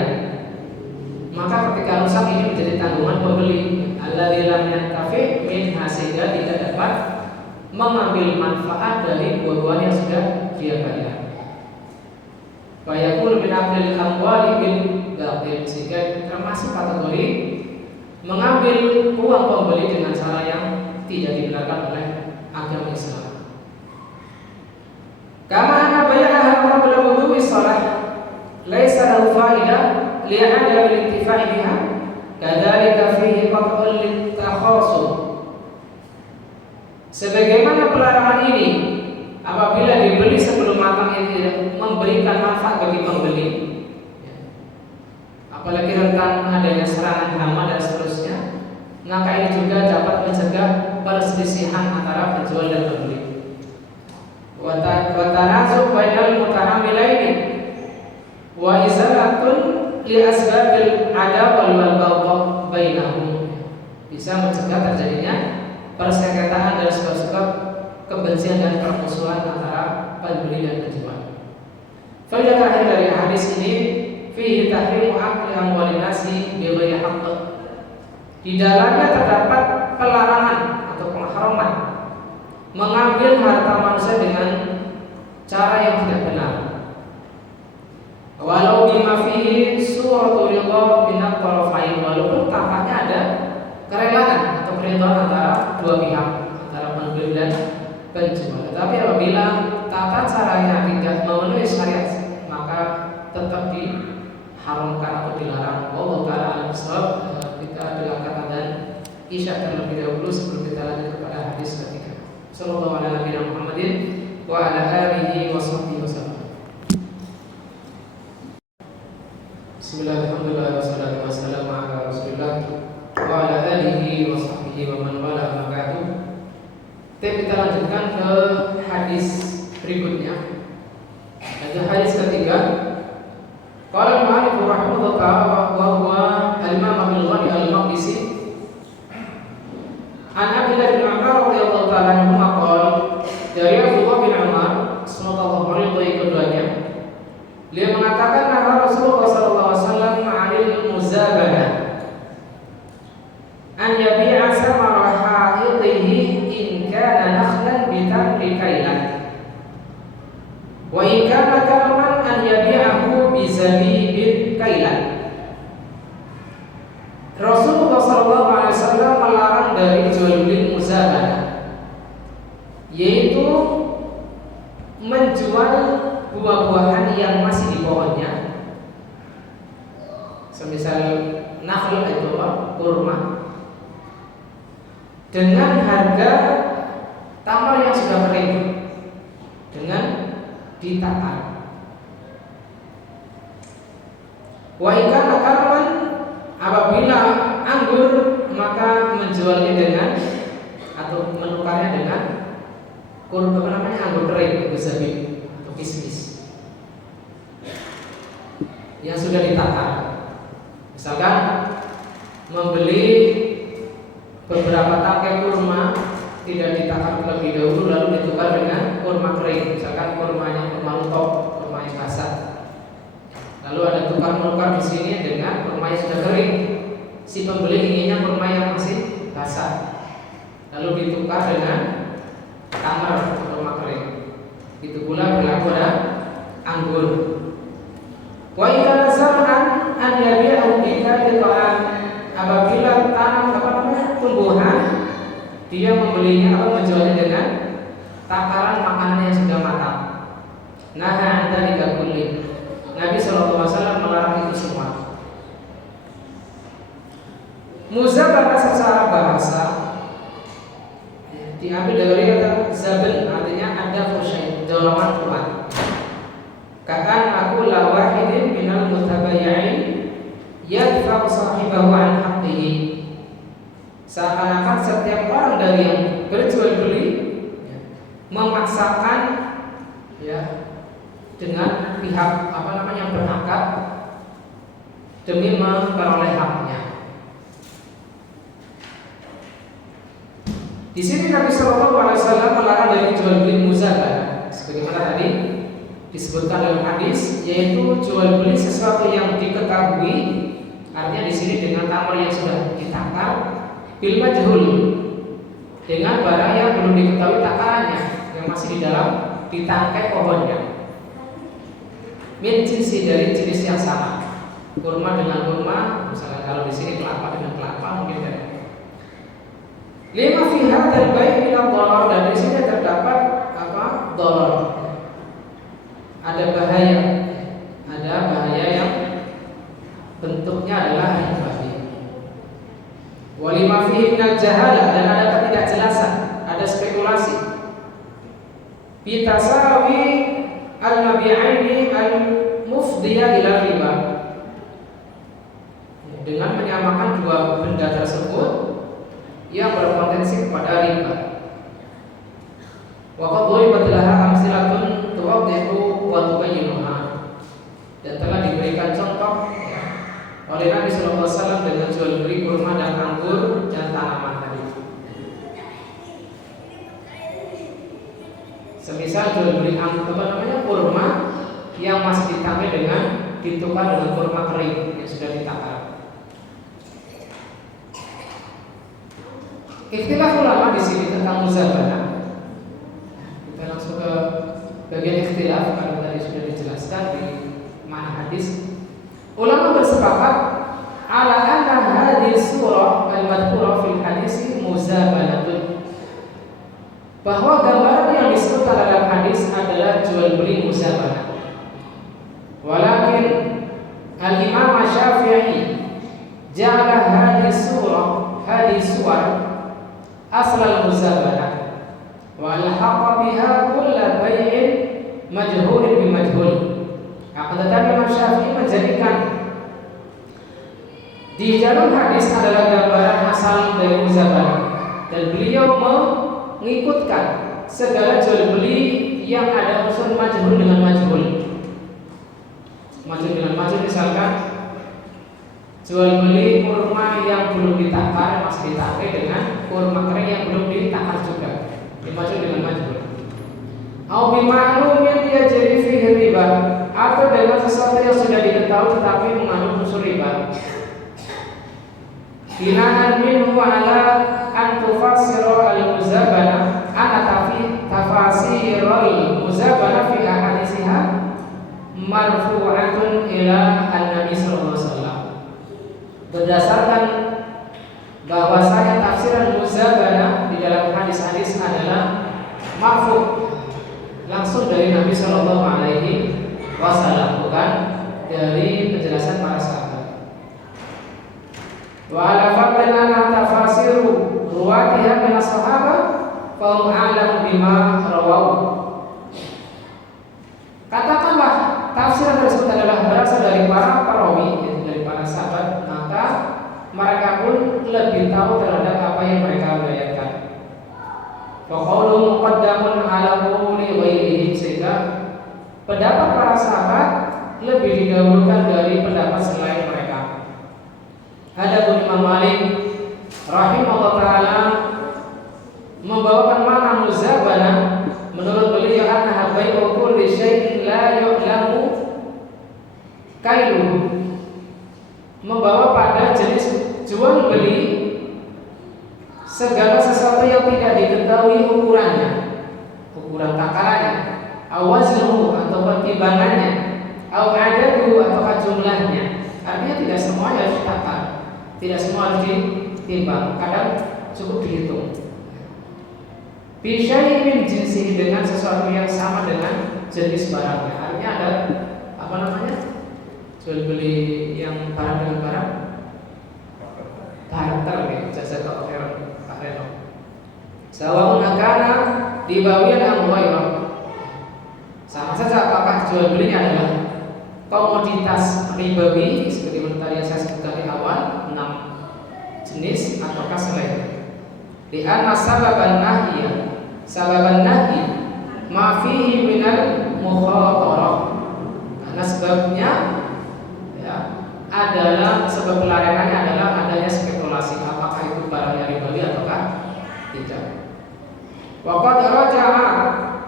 maka ketika rusak ini menjadi tanggungan pembeli. Alladzi lam yantafi minha, sehingga tidak dapat mengambil manfaat dari buah-buahan yang sudah dia bayar. Wa yakunu min aqlil amwali bil batil, sehingga termasuk kategori mengambil uang pembeli dengan cara yang tidak dibenarkan oleh agama Islam. Kama anna bai'aha qabla wudu'i shalah laisa lahu fa'idah li'adami al-intifa'i biha, kadzalika fihi qat'un lit-takhasum. Sebagaimana pelarangan ini apabila dibeli sebelum matang itu tidak memberikan manfaat bagi pembeli, apalagi rentan adanya serangan hama dan seterusnya, maka ini juga dapat mencegah perselisihan antara penjual dan pembeli. Wa tanazu' bainal mutahamilaini wa izalatun li asbabil adawah wal baghdha bainahum, bisa mencegah terjadinya persengketaan dan sebab-sebab kebencian dan permusuhan antara pembeli dan penjual. Faedah terakhir dari hadis ini, fihi tahrimu akli amwalin nasi bi ghairi haqq. Di dalamnya terdapat pelarangan atau pengharaman mengambil harta manusia dengan cara yang tidak benar. Walau bima fihi suratu ridha min at-tarafain, walaupun tampaknya ada kerelaan atau keridhaan antara dua pihak, antara pembeli dan penjual. Tetapi apabila tata caranya tidak memenuhi syariat, maka tetap diharamkan atau dilarang. Wallahu ta'ala a'lam bishawab. Kita dengarkan adzan Isya terlebih dahulu sebelum kita lanjut kepada hadis ketiga. Sallallahu ala nabiyina Muhammadin wa ala alihi wa sahbihi wasallam. Bismillahirrahmanirrahim. Wassalatu wassalamu ala Rasulillah wa ala alihi wa sahbihi wa man wala, amma ba'du. Kita lanjutkan ke hadis berikutnya, yaitu hadis ketiga. Qala al-mu'allif rahimahullah wa huwa al-Imam Abdul Ghani al-Maqdisi an Abdullah bin Umar radhiyallahu ta'ala anhu qala, dari Abdullah bin Umar semoga Allah meridhai keduanya, dia mengatakan bahwa Rasulullah sallallahu alaihi wasallam 'anil muzabanah an yabi'a samara ha'idhihi in kana nakhlan bi tamri kailah wa in kana karman an yabi'ahu bi zabibin kailah. Rasulullah sallallahu alaihi wasallam melarang dari jual beli muzabanah, yaitu menjual buah-buahan yang masih di pohonnya, semisal nakhl itu kurma, dengan harga tamar yang sudah kering dengan ditakar. Wa ikana karman, apabila anggur maka menjualnya dengan atau menukarnya dengan anggur kering, zabib atau kismis yang sudah ditakar. Misalkan membeli beberapa tangkai kurma tidak ditakar terlebih dahulu lalu ditukar dengan kurma kering, misalkan kurma luntok, kurma yang basah. Lalu ada tukar-menukar di sini dengan kurma yang sudah kering. Si pembeli inginnya kurma yang masih basah, lalu ditukar dengan tamar, kurma kering. Itu pula berlaku pada anggur. Wa idza nasar'an an yabi'u bika liqa'an, apabila tanam tumbuhan dia membelinya atau menjualnya dengan takaran makanan yang sudah matang. Nah, anda dikabuli. Nabi SAW melarang itu semua. Muzabanah secara bahasa diambil dari kata zabel, artinya ada fusyai, dolaman kuat. Ka'an aku la wahidin minal mutabayyi'in yadfa'u sahibahu an haqqihi. Seakan-akan setiap orang dari yang berjual beli memaksakan dengan pihak berangkat demi memperoleh haknya. Di sini Nabi Shallallahu Alaihi Wasallam melarang dari jual beli muzabana, sebagaimana tadi disebutkan dalam hadis, yaitu jual beli sesuatu yang diketahui, artinya di sini dengan tamar yang sudah ditakar, bil majhul, dengan barang yang belum diketahui takarannya, yang masih di dalam ditangkai pohonnya. Min jinsi, dari jenis yang sama, kurma dengan kurma, misalnya kalau di sini kelapa dengan kelapa, mungkin dari lima fiha dan baik minal dharar, dan di sini terdapat dharar, ada bahaya yang bentuknya adalah bahaya. Walima fihi minal jahalah, dan ada ketidakjelasan, ada spekulasi. Bitasawi al-mabi'aini al-mufdiya ila riba, dengan menyamakan dua benda tersebut yang berpotensi kepada riba. Wa qad dhuribat laha amsilatun tuwaddihu wa tubayyinuha, dan telah diberikan contoh oleh Nabi sallallahu alaihi wasallam dengan jual beli kurma dan anggur dan tanaman tadi. Semisal jual beli kurma yang masih ditangkai dengan ditukar dengan kurma kering yang sudah ditakar. Ikhtilaf ulama di sini tentang muzabana. Kita langsung ke bagian ikhtilaf karena tadi sudah dijelaskan di mana hadis. Ulama bersepakat ala anna hadhihi surah al-madhkurah fil hadis muzabanatun, bahwa gambaran yang disebut dalam hadis adalah jual beli muzabana. Walakin al-Imam Syafi'i ja'ala hadhihi surah asal al-muzabana wa al-haqqa biha kulla bay'in majhulin bi majhul. Akan tetapi Imam Syafi'i menjadikan di dalam hadis adalah gambaran asal dari muzabana, dan beliau mengikutkan segala jual beli yang ada unsur majhul dengan majhul. Majhul dengan majhul, misalkan jual beli kurma yang belum ditakar masih ditangkai dengan kurma kering yang belum ditakar juga, dimajul dengan majhul. Au bima'lumin yajri fihi riba, atau dengan sesuatu yang sudah diketahui tetapi mengandung unsur riba. Binaan minhu ala an tufassira al-muzabana ana tafasirul muzabana fi ahadisiha marfu'atun ila an-nabi sallallahu alaihi wasallam. Berdasarkan bahwasanya tafsiran muzabana di dalam hadis-hadis adalah marfu', langsung dari Nabi Shallallahu Alaihi Wasallam, bukan dari penjelasan para sahabat. Wa ala fardin anna tafasiru ruwatiha min as-sahabah fa hum a'lamu bima rawahu. Katakanlah tafsiran tersebut adalah berasal dari para perawi, yaitu dari para sahabat, maka mereka pun lebih tahu terhadap apa yang mereka riwayatkan. Wa qawlu muqaddamun ala qawli ghairihi, sehingga pendapat para sahabat lebih didahulukan dari pendapat selain mereka. Adapun Imam Malik rahimahullah taala membawakan makna muzabana, menurut beliau anna bai'u kulli syai'in la yu'lamu kailuhu, membawa pada jenis jual beli segala sesuatu yang tidak diketahui ukurannya, ukuran takarannya, awaznuhu atau timbangannya, aw adadu atau jumlahnya. Artinya tidak semua harus ditakar, tidak semua harus ditimbang, kadang cukup dihitung. Bisyai min jinsi, dengan sesuatu yang sama dengan jenis barangnya. Artinya ada jual beli yang barang dengan barang, barter nih, jasa kooperan Pak Reno. Sawa'un akana dibawian amwairah, sama saja apakah jual belinya adalah komoditas ribawi seperti tadi yang saya sebutkan di awal 6 jenis ataukah selain. Di anna sababan nahi ma fihi minal mukhatarah, Karena sebabnya ya, adalah sebab pelarangannya adalah adanya spekulasi apakah itu barangnya ribawi ataukah tidak. Waqad raja'a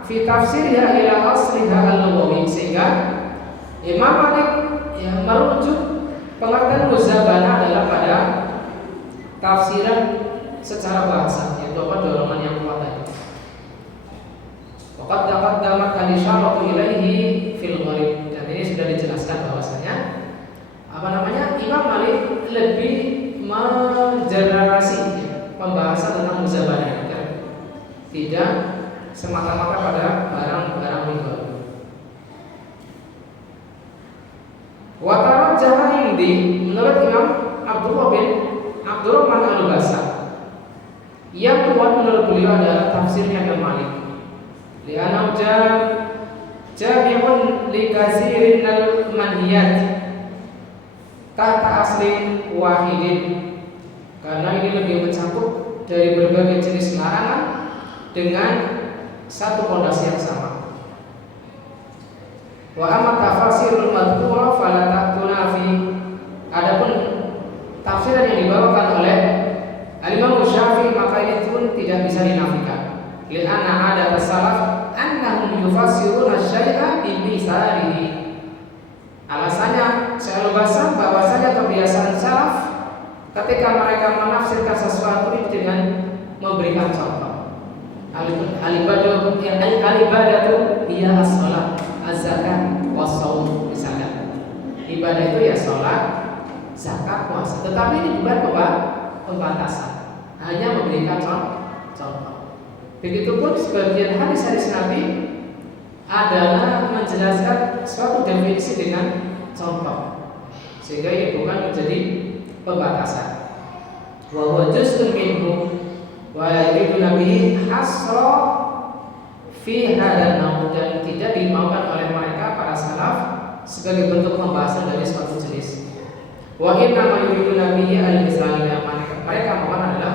fi tafsirha ila asliha al-lughawi, sehingga Imam Malik yang merujuk pengertian muzabana adalah pada tafsiran secara bahasa, yaitu dorongan yang kuat tadi. Waqad taqaddamat al-isyaratu ilaihi fil gharib, dan ini sudah dijelaskan bahwasanya Imam Malik lebih mengeneralisasi pembahasan tentang muzabana, tidak semata-mata pada barang-barang ribawi. Wa tarajjaha indi, menurut Imam Abdullah bin Abdurrahman Al-Basri, yang kuat menurut beliau adalah tafsirnya Imam Malik. Li'annahu jami'un li katsirin al-manhiyat tahta aslin wahidin, karena ini lebih mencakup dari berbagai jenis larangan dengan satu fondasi yang sama. Wa amma tafsirul madhkura fala taqtuna fi, adapun tafsiran yang dibawakan oleh Al-Imam Syafi'i maka ini pun tidak bisa dinafikan. Li'anna adat salaf annahum yufassiruna syai'a bimisalihi. Alasannya saya bahasa bahwasanya kebiasaan salaf ketika mereka menafsirkan sesuatu itu dengan memberikan contoh. Al-ibadatu hiya as-shalah, az-zakat, was-shaum, misalnya. Ibadah itu ya salat, zakat, puasa. Tetapi ini bukan pembatasan, hanya memberikan contoh. Begitupun sebagian hadis-hadis Nabi adalah menjelaskan suatu definisi dengan contoh, sehingga ini bukan menjadi pembatasan. Wa huwa juz'un minhu wa yuridu nabihi hasra fi hadzal naum, dan tidak dimaukan oleh mereka para salaf sebagai bentuk pembahasan dari suatu jenis. Wa inna ma yuridu nabihi al-misal, mereka mohon adalah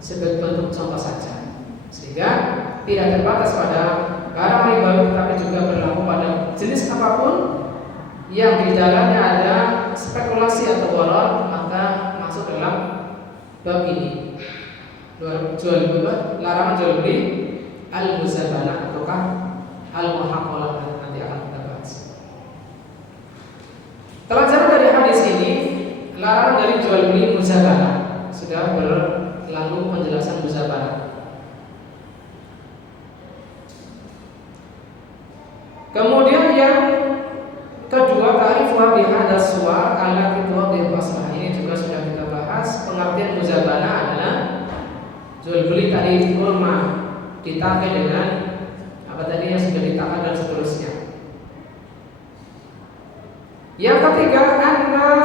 sebagai bentuk contoh saja, sehingga tidak terbatas pada barang ribawi, tetapi juga berlaku pada jenis apapun yang di dalamnya ada spekulasi atau gharar, maka masuk dalam bab ini. Larangan jual beli al-muzabana ataukah al-muhaqalah, nanti akan kita bahas. Pelajaran dari hadis ini, larangan dari jual beli muzabana. Sudah berlalu penjelasan muzabana. Kemudian yang kedua, ta'rifuha bihadas suwar allati tuwadhih masalah. Ini juga sudah kita bahas. Pengertian muzabana adalah jual beli tadi kurma ditangkai dengan apa tadi yang sudah ditangkai dan seterusnya. Yang ketiga, anna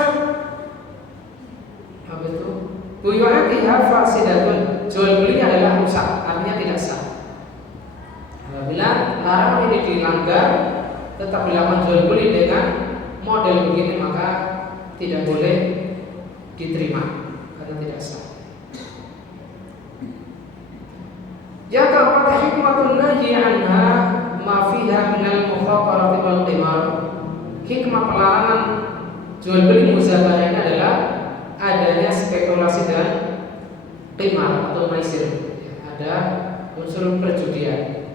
apa itu? Buyu'atiha fasidatun. Jual beli adalah rusak, artinya tidak sah. Apabila larangan ini dilanggar, tetap dilakukan jual beli dengan model begini, maka tidak boleh diterima karena tidak sah. Yang keempat, hikmatun nahi anha ma fiha minal mukhaqarati wal qimar. Hikmah pelarangan jual beli muzabana ini adalah adanya spekulasi dan qimar atau maisir, ada unsur perjudian.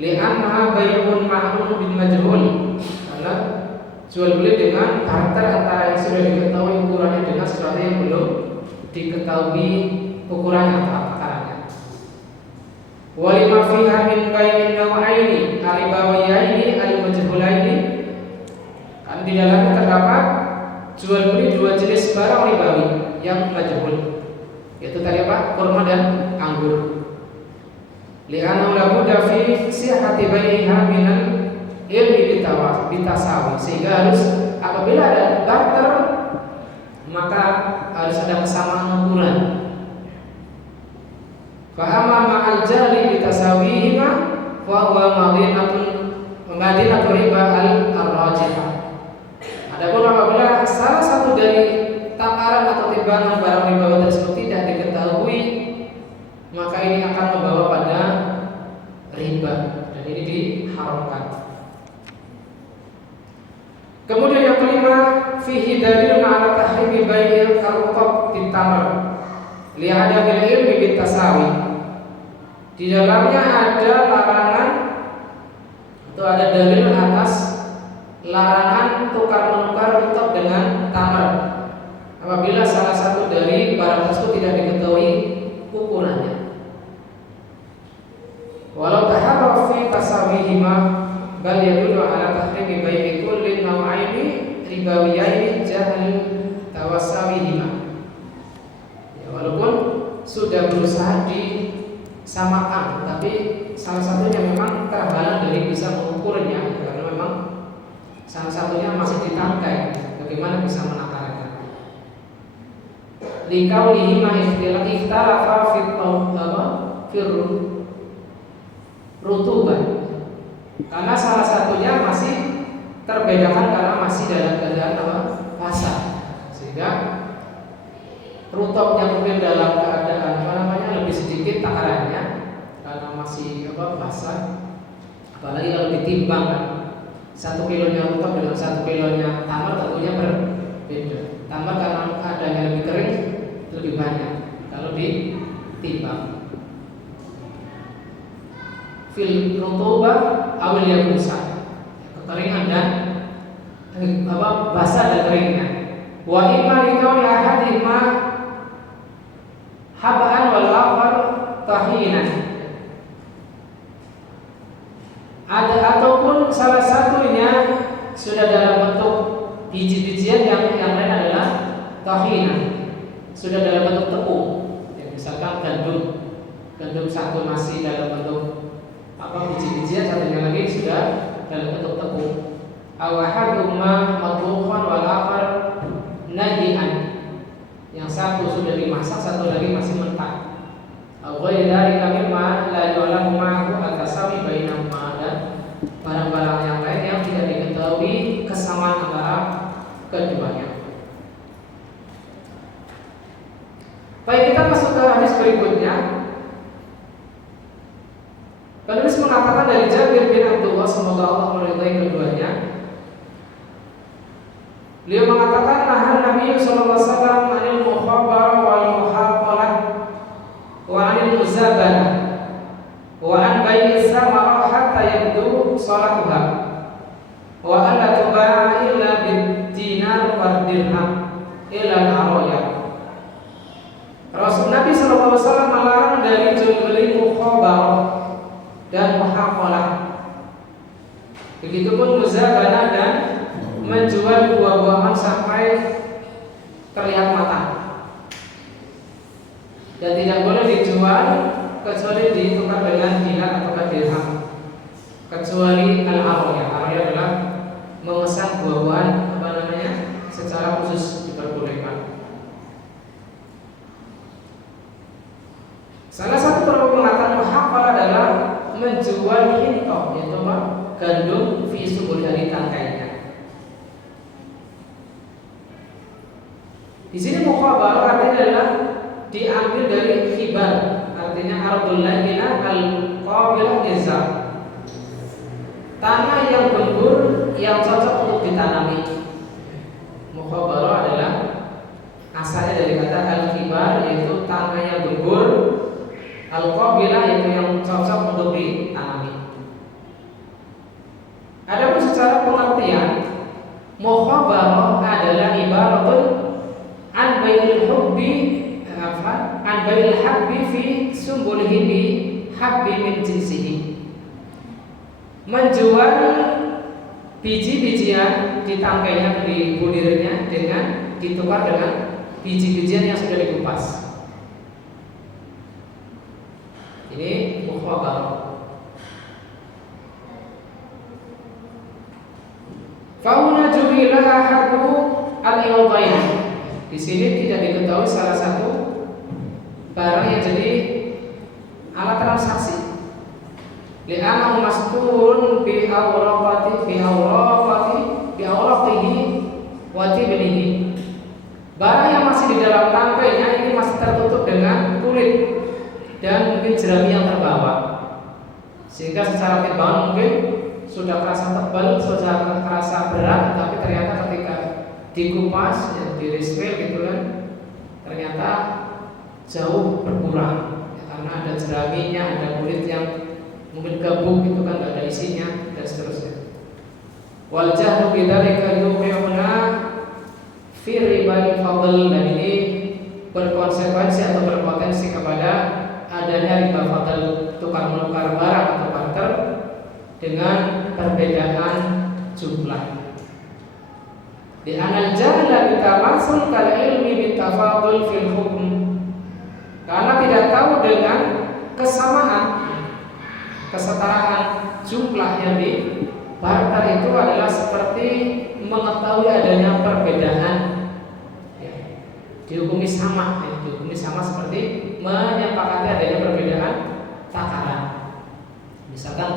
Li'annaha bay'un ma'mun bil majhul, karena jual beli dengan barter antara yang sudah diketahui ukurannya dengan sesuatu yang belum diketahui ukurannya atau takarannya. Wa lima fiha min bay'in naw'aini al-ribawiyaini al-majhulaini, kan di dalamnya terdapat jual beli dua jenis barang ribawi yang majhul, yaitu tadi apa? Kurma dan anggur. Li'annahu la budda fi sihhati bai'iha minal ilmi bitasawi, sehingga harus apabila ada barter maka harus ada kesamaan ukuran. Fa amma ma'al jahli bitasawihima fa huwa madinatu riba al-rajihah. Adapun apabila salah satu dari takaran atau timbangan barang ribawi tersebut tidak diketahui, maka ini akan membawa pada riba, dan ini diharamkan. tamar. Lihat ada ilmi bitasawi. Di dalamnya ada larangan atau ada dalil atas larangan tukar menukar rutab dengan tamar apabila salah satu dari barang tersebut tidak diketahui ukurannya. Walau taharra fi tasawihima bal yadullu ala tahrimi bai'i kulli naw'aini ribawiyaini jahal tawasawihima. Ya, walaupun sudah berusaha disamakan, tapi salah satunya memang terhalang dari bisa mengukurnya karena memang salah satunya masih ditangkai. Bagaimana bisa menakarannya? Likaulihi ma ikhtalafa fi rutubah. Karena salah satunya masih terbedakan karena masih dalam keadaan basah, sehingga rutubnya mungkin dalam keadaan lebih sedikit takarannya karena masih basah. Apalagi kalau ditimbang 1 kilonya rutub dengan 1 kilonya tamar tentunya berbeda. Tamar karena keadaannya lebih kering lebih banyak kalau ditimbang. Fil rutubah awil yabusa, kekeringan dan basah dan keringnya. Wa imma likawli ahadihima hab'an wal akhar tahinan. Ada ataupun salah satunya sudah dalam bentuk biji-bijian, yang lain adalah tahinan, sudah dalam bentuk tepung. Ya, misalkan gandum satu masih dalam bentuk biji-bijian, satunya lagi sudah dalam bentuk tepung. Awahaduhuma madbukhan wal akhar najian, yang satu sudah dimasak, satu lagi masih mentah. Awal dari kami la yu'lamu ma'ahu al-tasawi bainahuma, dan barang-barang yang lain yang tidak diketahui kesamaan antara keduanya. Baik, kita masuk ke hadis berikutnya. Penulis mengatakan dari Jabir bin Abdullah, semoga Allah meridai keduanya. Beliau mengatakan nahan Nabi sallallahu alaihi wasallam anil mukhabarah wal muhaqalah wa anil muzabanah wa an bai'i samarah hatta yabdu salahuha wa an la tuba'a illa bid-dinar wal dirham ila al-araya. Rasul Nabi sallallahu alaihi wasallam melarang dari jual beli mukhabarah dan muhaqalah, begitupun muzabanah dan menjual buah-buahan sampai terlihat matang, dan tidak boleh dijual kecuali ditukar dengan dinar atau dirham, kecuali al-araya. Araya adalah memesan buah-buahan secara khusus diperbolehkan. Salah satu perawi mengatakan muhaqalah adalah menjual hintoh, yaitu gandum fi subul, dari tangkainya. Di sini mukhabarah artinya adalah diambil dari khibar, artinya ardul ladina al-qabilah jazam, tanah yang gembur yang cocok untuk ditanami. Mukhabarah adalah asalnya dari kata al-khibar, yaitu tanah yang gembur, al-qabilah yaitu yang cocok untuk ditanami. Adapun secara pengertian, mukhabarah adalah ibaratun an bai'il habbi fi sumbulihi bi habbi min jinsihi, menjual biji-bijian di tangkainya, di bulirnya, dengan ditukar dengan biji-bijian yang sudah dikupas. Ini mukhabarah. Fauna juhila ahadu al-iwadain. Di sini tidak diketahui salah satu barang yang jadi alat transaksi. Li'annahu masturun bi awraqatihi wa tiblihi. Barang yang masih di dalam tangkainya ini masih tertutup dengan kulit dan mungkin jerami yang terbawa, sehingga secara timbangan mungkin sudah terasa tebal, sudah terasa berat, tapi ternyata ketika dikupas, ya, dirismil gitu kan, ternyata jauh berkurang ya, karena ada jeraminya, ada kulit yang mungkin gabung itu kan nggak ada isinya dan seterusnya. Wal jahlu bidzalika yuqina fi ribal fadl, dan ini berkonsekuensi atau berpotensi kepada adanya riba fadl, tukar menukar barang atau barter dengan perbedaan jumlah. Di anal jahla bitamasul kal ilmi bitafadul fil hukm, karena tidak tahu dengan kesamaan, kesetaraan jumlah yang di barter itu adalah seperti mengetahui adanya perbedaan ya, dihukumi sama ya, dihukumi sama seperti menyepakati adanya perbedaan takaran. Misalkan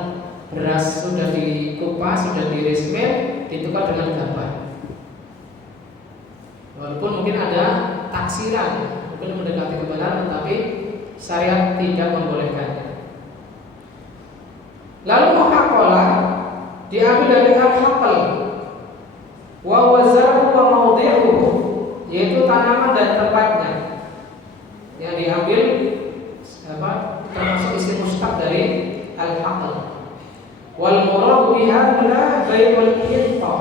beras sudah dikupas, sudah diiris mill, ditukar dengan gabah. Walaupun mungkin ada taksiran, mungkin mendekati kebenaran, tetapi syariat tidak membolehkannya. Lalu muhaqalah diambil dari al-haqal wa wazarahu wa mawdi'uhu, yaitu tanaman dan tempatnya, yang diambil termasuk isim mustaq dari al-haqal. Wal muradu biha la bai'ul hinta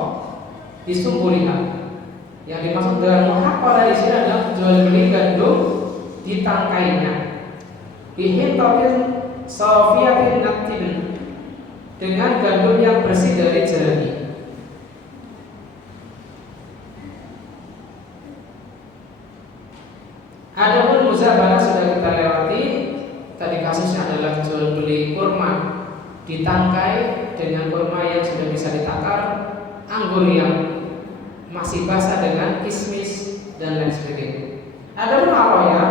disumbuliha. Yang dimaksud dengan muhaqalah di sini adalah jual beli gandum di tangkainya. Bihintatin safiyatin natin, dengan gandum yang bersih dari jerami. Adapun muzabana sudah kita lewati. Tadi kasusnya adalah jual beli kurma ditangkai dengan kurma yang sudah bisa ditakar, anggur yang masih basah dengan kismis dan lain sebagainya. Adapun aroya,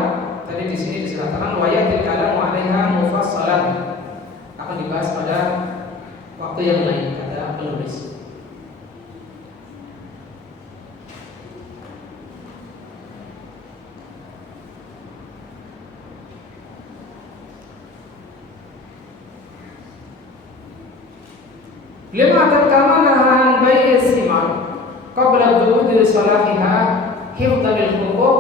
tadi di sini disebutkan wayatil kalam alaiha mufassalan, akan dibahas pada waktu yang lain, kata penulis. Lima terkama nahan bayi simar qabla dhuhuri salahiha hifdhan lil huquq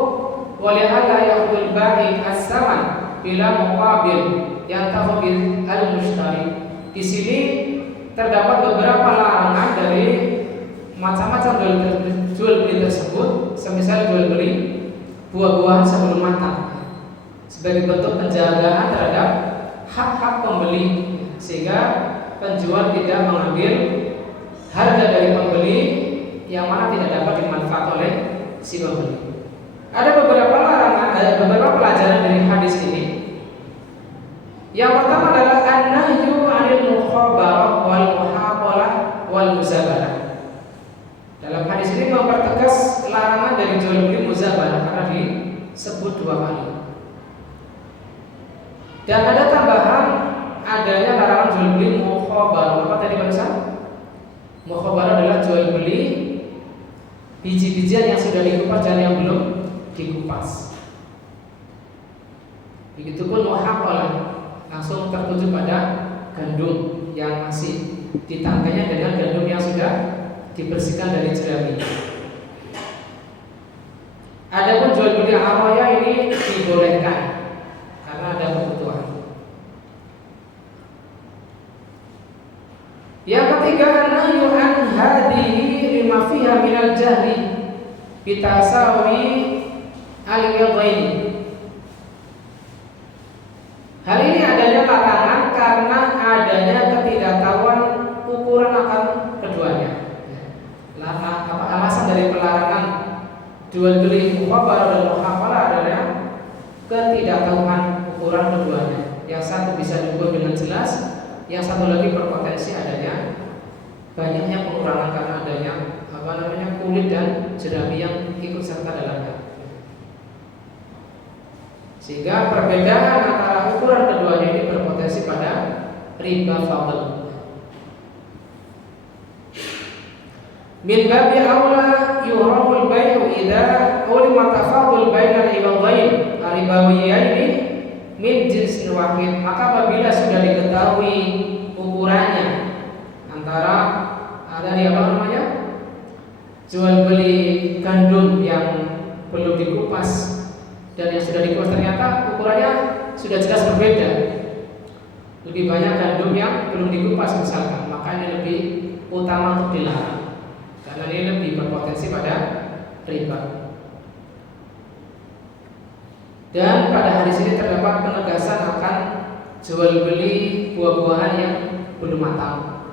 wa li'alla ya'khudul ba'i as-saman bila muqabil yantahu bil al-mushtari. Di sini terdapat beberapa larangan dari macam-macam jual beli tersebut, semisal jual beli buah-buahan sebelum matang sebagai bentuk penjagaan terhadap hak-hak pembeli, sehingga penjual tidak mengambil harga dari pembeli yang mana tidak dapat dimanfaat oleh si pembeli. Ada beberapa larangan, ada beberapa pelajaran dari hadis ini. Yang pertama adalah an-nahyu 'anil mukhabarah wal muhaqalah wal muzabanah. Dalam hadis ini mempertegas larangan dari jual beli muzabanah karena disebut dua kali. Dan ada tambahan adanya larangan jual beli mukhabarah. Apa tadi barusan? Mukhabarah adalah jual beli biji-bijian yang sudah dikupas dan yang belum dikupas. Begitupun muhaqalah, langsung tertuju pada gandum yang masih ditangkainya dengan gandum yang sudah dibersihkan dari jerami. Adapun jual beli aroya ini dibolehkan karena ada kebutuhan. Yang ketiga, an-nahyu an hadhihi lima fiha minal jahli bitasawi al-yadaini. Hal ini adanya larangan karena adanya ketidaktahuan ukuran akan keduanya. Alasan dari pelarangan jual beli mukhabarah dan muhaqalah adalah ketidaktahuan ukuran keduanya. Yang satu bisa diukur dengan jelas, yang satu lagi berpotensi adanya banyaknya pengurangan karena adanya kulit dan jerami yang ikut serta dalamnya. Sehingga perbedaan antara ukuran keduanya ini berpotensi pada riba fadl. Min babi aula yuhramul bai'u idza ulima tafadul bainal ibadain ribawiyaini min jinsin wahid. Maka apabila sudah diketahui ukurannya antara dari jual beli gandum yang belum dikupas dan yang sudah dikupas ternyata ukurannya sudah jelas berbeda. Lebih banyak gandum yang belum dikupas misalkan, maka ini lebih utama untuk dilarang karena ini lebih berpotensi pada riba. Dan pada hadis ini terdapat penegasan akan jual beli buah-buahan yang belum matang.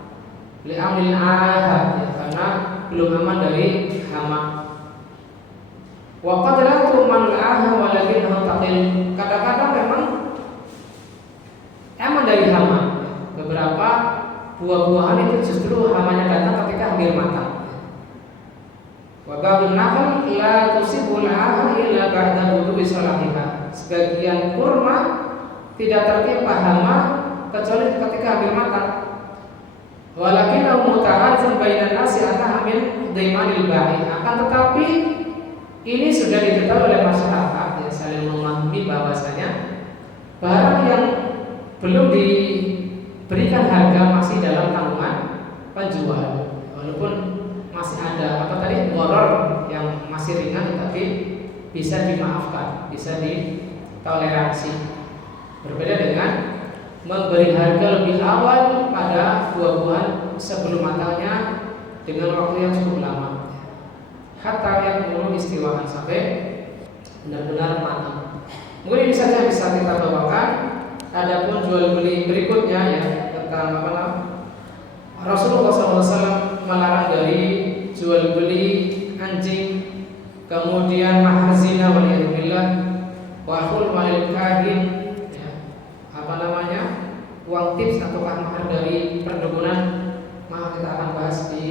Li'amil ahad, ya, karena belum aman dari hama. Wa qad la tu'manul ahad walakinnahu taqil. Kadang-kadang memang aman dari hama. Beberapa buah-buahan itu justru hamanya datang ketika hampir matang. Wa ba'dun nakhl la tusibul ahad illa ba'da wudu'i salatiha. Sebagian kurma tidak tertimpa hama kecuali ketika hampir matang. Walakin muta'azzim bainan nasi anna min daimanil ba'i. Akan tetapi ini sudah diketahui oleh masyarakat, ya, saling memahami bahwasanya barang yang belum diberikan harga masih dalam tanggungan penjual, walaupun masih ada apa tadi gharar yang masih ringan tetapi bisa dimaafkan, bisa ditoleransi. Berbeda dengan memberi harga lebih awal pada buah-buahan sebelum matangnya dengan waktu yang cukup lama, hatta yang belum istiwaan sampai benar-benar matang. Mungkin ini saja bisa kita bawakan. Adapun jual beli berikutnya ya tentang apa namanya, Rasulullah SAW melarang dari jual beli anjing, kemudian mahar zina waliyadzubillah, wa akhul walil kahin, ya, apa namanya, uang tips atau mahar dari perdukunan. Maka kita akan bahas di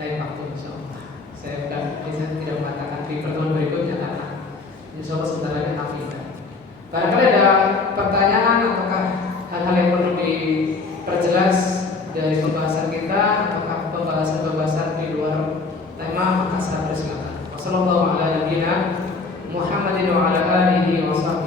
lain waktu insyaallah. Saya tidak mengatakan di pertemuan berikutnya karena insyaallah sebentar lagi tafikan. Barangkali ada pertanyaan apakah hal-hal yang perlu diperjelas dari pembahasan kita ataukah pembahasan-pembahasan di luar tema, maka saya persilakan. Wassallallahu ala nabiyyina Muhammadin wa ala alihi wa sahbihi